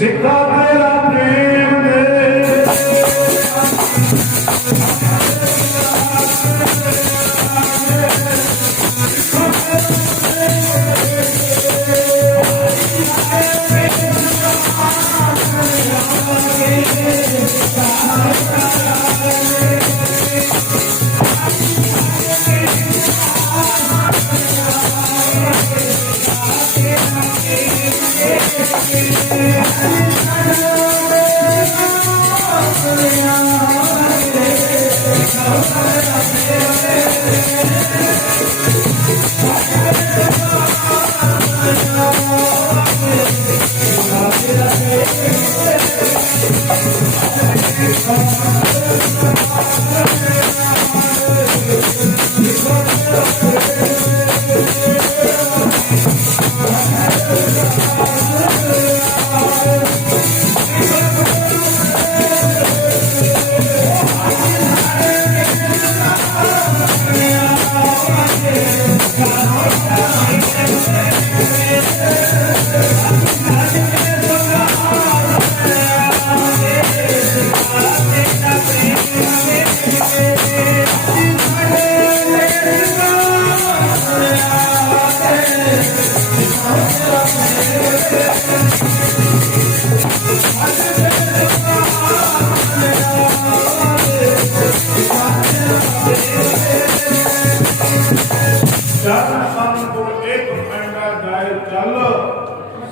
ਸਿੱਖਾ ਤੇਰਾ ਪ੍ਰੇਮ ਦੇ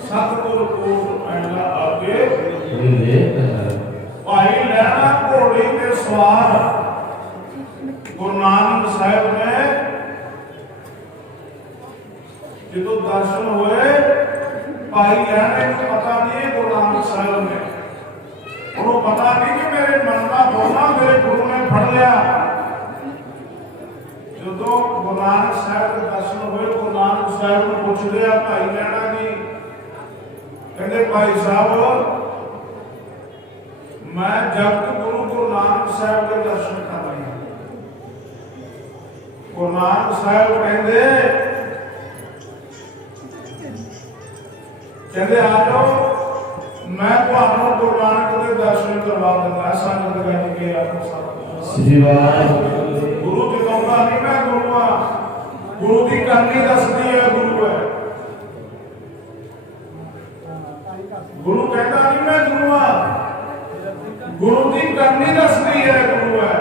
ਸਤਿਗੁਰ ਕੋਟ ਪੈਂਦਾ ਆਗੇ ਭਾਈ ਲੈਣਾ ਘੋੜੀ ਤੇ ਸਵਾਰ ਗੁਰੂ ਨਾਨਕ ਸਾਹਿਬ ਨੇ ਜਦੋਂ ਦਰਸ਼ਨ ਹੋਏ ਭਾਈ ਲੈਣੇ ਨੂੰ ਪਤਾ ਨਹੀਂ ਗੁਰੂ ਨਾਨਕ ਸਾਹਿਬ ਨੇ ਉਹਨੂੰ ਪਤਾ ਨਹੀਂ ਕਿ ਮੇਰੇ ਮਨ ਦਾ ਬੋਲਾ ਮੇਰੇ ਗੁਰੂ ਨੇ ਫੜ ਲਿਆ। ਜਦੋਂ ਗੁਰੂ ਨਾਨਕ ਸਾਹਿਬ ਦੇ ਦਰਸ਼ਨ ਹੋਏ ਗੁਰੂ ਨਾਨਕ ਸਾਹਿਬ ਨੂੰ ਪੁੱਛਦੇ ਆ ਭਾਈ ਲੈਣਾ ਜੀ ਕਹਿੰਦੇ ਭਾਈ ਸਾਹਿਬ मैं जब गुरु नानक साहब के दर्शन कर रही हूं गुरु नानक साहब कहते आ जाओ मैं तुहानू गुरु नानक के दर्शन करवा दूंगा। संगत गल के गुरु जगाऊंगा नहीं मैं गुरु हाँ गुरु की करनी दसदी है गुरु है गुरु कहता नहीं मैं गुरु हाँ गुरु की करनी दसदी है गुरु है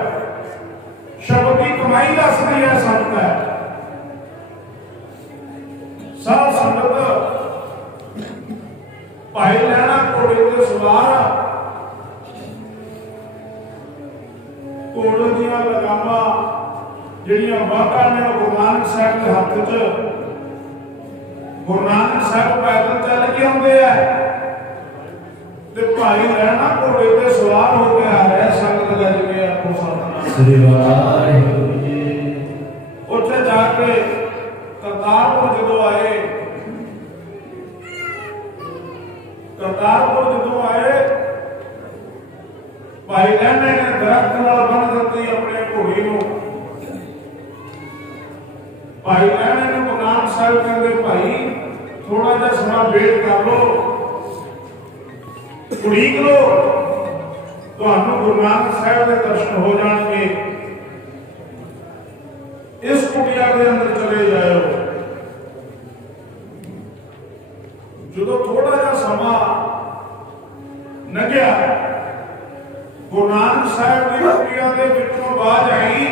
शब्द की कमाई दसदी है संत है सब संगत भाई लैना घोड़े के सवार घोड़े दियां लगामां जिहड़ियां बाघां ने गुरु नानक साहब के हत्थ च गुरु नानक साहब पैदल चल के आउंदे आ ते भाई लैना घोड़े ते सवार हो के आ रहा संगत गज के आपको सतनाम उत्थे जाके करतारपुर जदों आए करतारपुर जदों आए भाई लैने ने दरख्त नाल बन दित्ती अपने घोड़ी नूं। भाई लैने ने गुरु नानक साहब कहंदे भाई थोड़ा जिहा समा वेट कर लो उड़ीक लो तुहानू गुरु नानक साहब के दर्शन हो जाएंगे। इस कुटिया के अंदर चले जाओ। जो थोड़ा जा समा लंघिया गुरु नानक साहब की कुटिया के विचों आवाज आई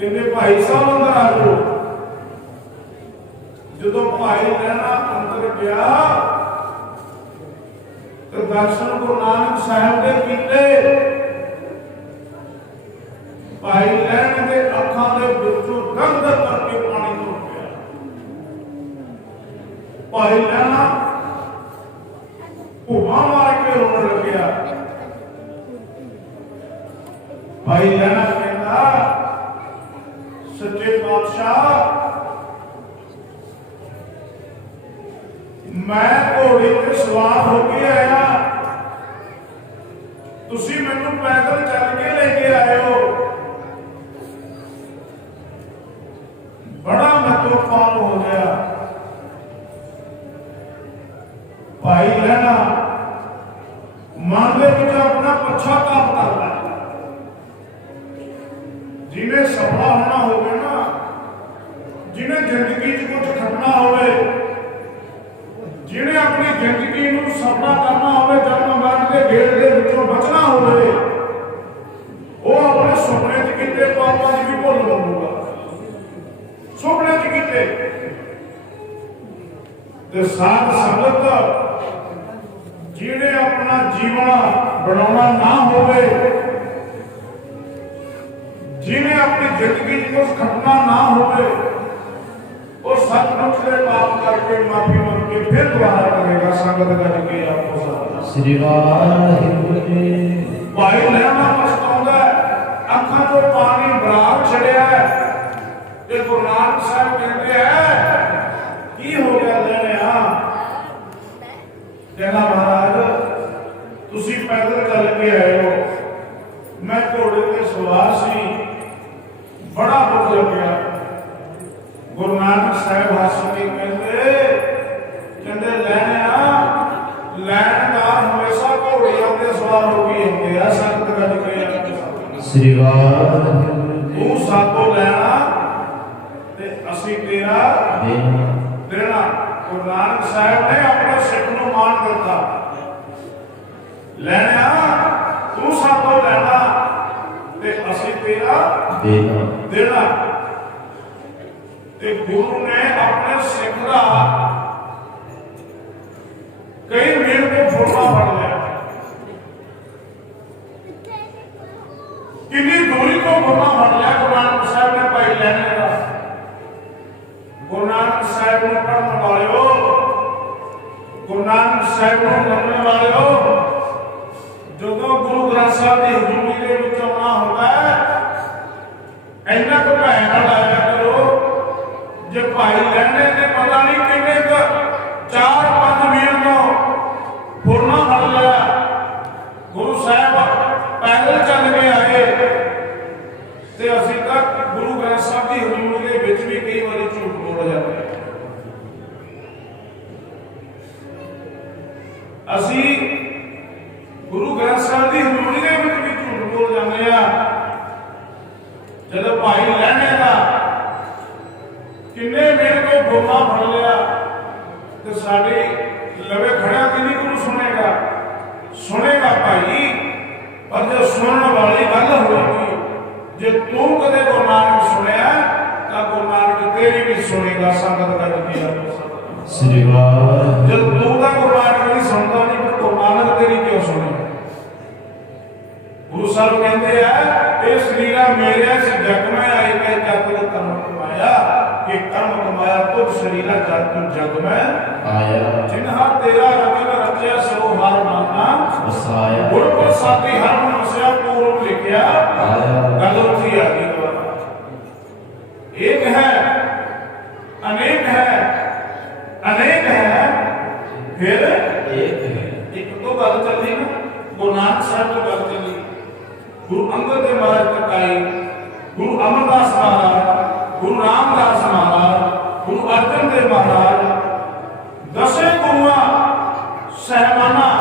कहते भाई साहब अंदर आ जाओ। जो भाई लैना अंदर गया तो दर्शन गुरु नानक साहब के कीते भाई लैन के अखां दे विचों दंग करके पानी टुर गया। भाई लैना भुआ मार के रोने लग गया। भाई लैना कहता सच्चे पातशाह मैं घोड़े पे सवार होके आया तुसी मैनू पैदल चल के लेके आए हो। बड़ा मैं तूफान हो गया। ਭਾਈ ਲੈਣਾ ਮਨ ਦੇ ਵਿੱਚ ਆਪਣਾ ਪਛਤਾਪ ਕਰਦਾ ਹੈ। ਜਿਹਨੇ ਸਫਲਾ ਹੋਣਾ ਹੋਵੇ ਨਾ, ਜਿਹਨੇ ਜ਼ਿੰਦਗੀ 'ਚ ਕੁਝ ਖੱਟਣਾ ਹੋਵੇ, ਜਿਹਨੇ ਆਪਣੀ ਜ਼ਿੰਦਗੀ ਨੂੰ ਸਫਲਾ ਕਰਨਾ ਹੋਵੇ, ਜਨਮ ਮਰਨ ਦੇ ਗੇੜ ਦੇ ਵਿੱਚੋਂ ਬਚਣਾ ਹੋਵੇ, ਉਹ ਆਪਣੇ ਸੁਪਨੇ 'ਚ ਕੀਤੇ ਪਾਪਾਂ ਦੀ ਵੀ ਭੁੱਲ ਮੰਨੂਗਾ। ਸੁਪਨੇ 'ਚ ਕੀਤੇ ਤੇ ਸਾਧ ਸੰਗਤ ਜਿਹਨੇ ਆਪਣਾ ਜੀਵਨ ਬਣਾਉਣਾ ਨਾ ਹੋਵੇ, ਜਿਹਨੇ ਆਪਣੀ ਜ਼ਿੰਦਗੀ 'ਚ ਕੁਝ ਖੱਟਣਾ ਨਾ ਹੋਵੇ, ਉਹ ਸੱਚਮੁੱਚ ਦੇ ਪਾਪ ਕਰਕੇ ਮਾਫੀ ਮੰਗ ਕੇ ਫਿਰ ਦੁਬਾਰਾ ਕਰੇਗਾ। ਸੰਗਤ ਕਰਕੇ ਆਪੋ ਸਤਿ ਸ੍ਰੀ ਵਾਹਿਗੁਰੂ ਜੀ। ਭਾਈ ਲੈਣਾ ਪਛਤਾਉਂਦਾ, ਅੱਖਾਂ ਤੋਂ ਪਾਣੀ ਬਰਾਕ ਛੜਿਆ ਤੇ ਗੁਰੂ ਨਾਨਕ ਸਾਹਿਬ ਕਹਿੰਦੇ ਆ ਕੀ ਹੋ ਗਿਆ ਲੈਣਿਆ? ਕਹਿੰਦਾ ਮਹਾਰਾਜ ਤੁਸੀਂ ਪੈਦਲ ਚੱਲ ਕੇ ਆਏ ਹੋ, ਮੈਂ ਘੋੜੇ ਤੇ ਸਵਾਰ ਸੀ, ਬੜਾ ਦੁੱਖ ਲੱਗਿਆ। ਗੁਰੂ ਨਾਨਕ ਸਾਹਿਬ ਹੱਸ ਕੇ ਕਹਿੰਦੇ ਲੈਣਿਆ, ਲੈਣਦਾਰ ਹਮੇਸ਼ਾ ਘੋੜਿਆਂ ਤੇ ਸਵਾਰ ਹੋ ਕੇ ਹੁੰਦੇ ਆ। ਸੰਗਤ ਗੱਲ ਕਰਿਆ ਸ੍ਰੀ ਵਾਹਿਗੁਰੂ ਜੀ। ਤੂੰ ਸਾਤੋਂ ਲੈਣਾ ਤੇ ਅਸੀਂ ਤੇਰਾ ਦੇਣਾ। ਗੁਰੂ ਨਾਨਕ ਸਾਹਿਬ ਨੇ ਆਪਣੇ ਸਿੱਖ ਨੂੰ ਮਾਣ ਦਿੱਤਾ। ਲੈਣਾ ਤੂੰ ਸਾਤੋਂ ਲੈਣਾ ਤੇ ਅਸੀਂ ਤੇਰਾ ਦੇਣਾ। ਤੇ ਗੁਰੂ ਨੇ ਆਪਣੇ ਸਿੱਖ ਦਾ ਕਈ ਮੀਲ ਤੋਂ ਫੋਟਾ ਫੜ ਲਿਆ। ਕਿੰਨੀ ਦੂਰੀ ਤੋਂ ਫੋਟਾ ਫੜ ਲਿਆ ਗੁਰੂ ਨਾਨਕ ਸਾਹਿਬ ਨੇ ਭਾਈ ਲੈਣੇ ਦਾ। ਗੁਰੂ ਨਾਨਕ ਸਾਹਿਬ ਨੂੰ ਪੜ੍ਹਨ ਵਾਲਿਓ, ਗੁਰੂ ਨਾਨਕ ਸਾਹਿਬ ਨੂੰ ਮੰਨਣ ਵਾਲਿਓ, ਜਦੋਂ ਗੁਰੂ ਗ੍ਰੰਥ ਸਾਹਿਬ ਦੀ ਹਜ਼ੂਰੀ ਦੇ ਵਿੱਚ ਆਉਣਾ ਹੁੰਦਾ ਹੈ, ਇੰਨਾ ਕੁ ਭੈ ਨਾਲ ਆਇਆ ਕਰੋ। ਜੇ ਭਾਈ ਲੈਣੇ ਤੇ ਪਤਾ ਨਹੀਂ ਕਿੰਨੇ ਕੁ 4-5 ਮੀਲ ਤੋਂ ਫੁਰਨਾ ਫੜ ਲਿਆ, ਗੁਰੂ ਸਾਹਿਬ ਪੈਦਲ ਚੱਲ ਕੇ ਆਏ ਤੇ ਅਸੀਂ ਤਾਂ ਗੁਰੂ ਗ੍ਰੰਥ ਸਾਹਿਬ ਦੀ ਹਜ਼ੂਰੀ ਦੇ ਵਿੱਚ ਵੀ ਕਈ ਵਾਰੀ ਝੂਠ ਬੋਲ ਜਾਂਦੇ ਹਾਂ। ਅਸੀਂ ਗੁਰੂ ਗ੍ਰੰਥ ਸਾਹਿਬ ਦੀ ਹਜ਼ੂਰੀ ਦੇ ਵਿੱਚ ਵੀ ਝੂਠ ਬੋਲ ਜਾਂਦੇ ਆ। ਜਦੋਂ ਭਾਈ ਲੈਣੇ ਦਾ ਕਿੰਨੇ ਮੇਲ ਤੋਂ ਬੋਲਾ ਫੜ ਲਿਆ ਤੇ ਸਾਡੇ ਲਵੇ ਖੜਿਆ ਕਿ ਨਹੀਂ ਗੁਰੂ ਸੁਣੇਗਾ? ਸੁਣੇਗਾ ਭਾਈ, ਪਰ ਜੇ ਸੁਣਨ ਵਾਲੀ ਗੱਲ ਹੋਏਗੀ, ਜੇ ਤੂੰ ਕਦੇ ਗੁਰੂ ਨਾਨਕ ਸੁਣਿਆ ਤਾਂ ਗੁਰੂ ਨਾਨਕ ਤੇਰੀ ਵੀ ਸੁਣੇਗਾ। ਸੰਗਤ ਦਾ ਕੀ ਸ੍ਰੀ ਵਾਹਿਗੁਰੂ। ਜਦ ਤੂੰ ਤਾਂ ਗੁਰੂ ਨਾਨਕ ਨਹੀਂ ਸੁਣਦਾ, ਨਹੀਂ ਪਰ ਗੁਰੂ ਨਾਨਕ ਤੇਰੀ ਕਿਉਂ ਸੁਣੇਗਾ? ਗੁਰੂ ਸਾਹਿਬ ਕਹਿੰਦੇ ਆ ਇਹ ਸਰੀਰਾ ਮੇਰੇ ਇਸ ਜਗ ਮੈਂ ਆਏ ਕੇ ਜਗ ਕਰਮ ਕਮਾਇਆ, ਕਿ ਕਰਮ ਕਮਾਇਆ ਤੁਧ ਸਰੀਰਾ ਜਗ ਮੈਂ ਆਇਆ। ਜਿਨ੍ਹਾਂ ਤੇਰਾ ਰਤਨ ਰਚਿਆ ਸੋ ਹਰ ਮਾਨਾ ਵਸਾਇਆ, ਗੁਰ ਪ੍ਰਸਾਦੀ ਹਰ ਮਨ ਵਸਿਆ ਪੂਰਬ ਲਿਖਿਆ ਆਇਆ। ਗੱਲ ਉੱਥੇ ਆ ਗਈ ਦੁਬਾਰਾ। ਇੱਕ ਹੈ, ਅਨੇਕ ਹੈ, ਅਨੇਕ ਹੈ, ਫਿਰ ਇੱਕ ਹੈ। ਇੱਕ ਤੋਂ ਗੱਲ ਚੱਲੀ ਨਾ, ਗੁਰੂ ਨਾਨਕ ਸਾਹਿਬ ਤੋਂ ਗੱਲ ਚੱਲੀ, ਗੁਰੂ ਅੰਗਦ ਦੇਵ ਮਹਾਰਾਜ ਤੱਕ ਆਈ, ਗੁਰੂ ਅਮਰਦਾਸ ਮਹਾਰਾਜ, ਗੁਰੂ ਰਾਮਦਾਸ ਮਹਾਰਾਜ, ਗੁਰੂ ਅਰਜਨ ਦੇਵ ਮਹਾਰਾਜ, ਦਸੇ ਗੁਰੂਆਂ ਸਹਿਬਾਨਾਂ